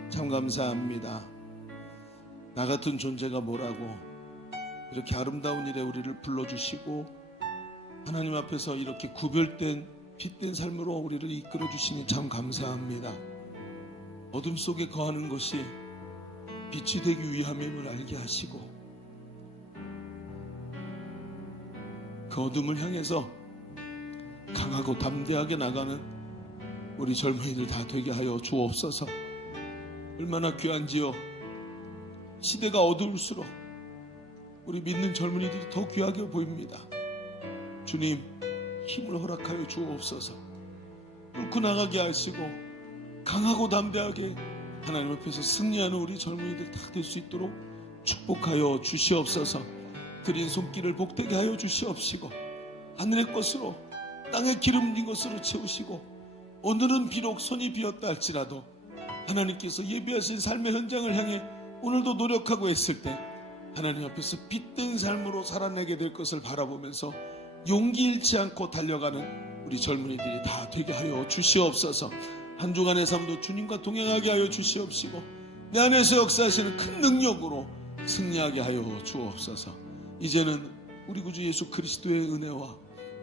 참 감사합니다. 나 같은 존재가 뭐라고 이렇게 아름다운 일에 우리를 불러주시고 하나님 앞에서 이렇게 구별된 빛된 삶으로 우리를 이끌어 주시니 참 감사합니다. 어둠 속에 거하는 것이 빛이 되기 위함임을 알게 하시고 그 어둠을 향해서 강하고 담대하게 나가는 우리 젊은이들 다 되게 하여 주옵소서. 얼마나 귀한지요. 시대가 어두울수록 우리 믿는 젊은이들이 더 귀하게 보입니다. 주님 힘을 허락하여 주옵소서. 뚫고 나가게 하시고 강하고 담대하게 하나님 앞에서 승리하는 우리 젊은이들 다 될 수 있도록 축복하여 주시옵소서. 드린 손길을 복되게 하여 주시옵시고 하늘의 것으로 땅에 기름진 것으로 채우시고 오늘은 비록 손이 비었다 할지라도 하나님께서 예비하신 삶의 현장을 향해 오늘도 노력하고 했을 때 하나님 앞에서 빛된 삶으로 살아내게 될 것을 바라보면서 용기 잃지 않고 달려가는 우리 젊은이들이 다 되게 하여 주시옵소서. 한 주간의 삶도 주님과 동행하게 하여 주시옵시고 내 안에서 역사하시는 큰 능력으로 승리하게 하여 주옵소서. 이제는 우리 구주 예수 그리스도의 은혜와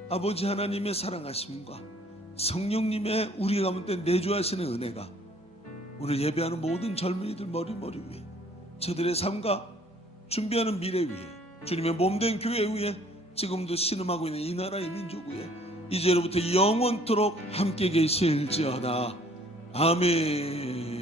아버지 하나님의 사랑하심과 성령님의 우리 가운데 내주하시는 은혜가 오늘 예배하는 모든 젊은이들 머리 위에 저들의 삶과 준비하는 미래 위에 주님의 몸된 교회 위에 지금도 신음하고 있는 이 나라의 민족 위에 이제로부터 영원토록 함께 계실지어다. 아멘.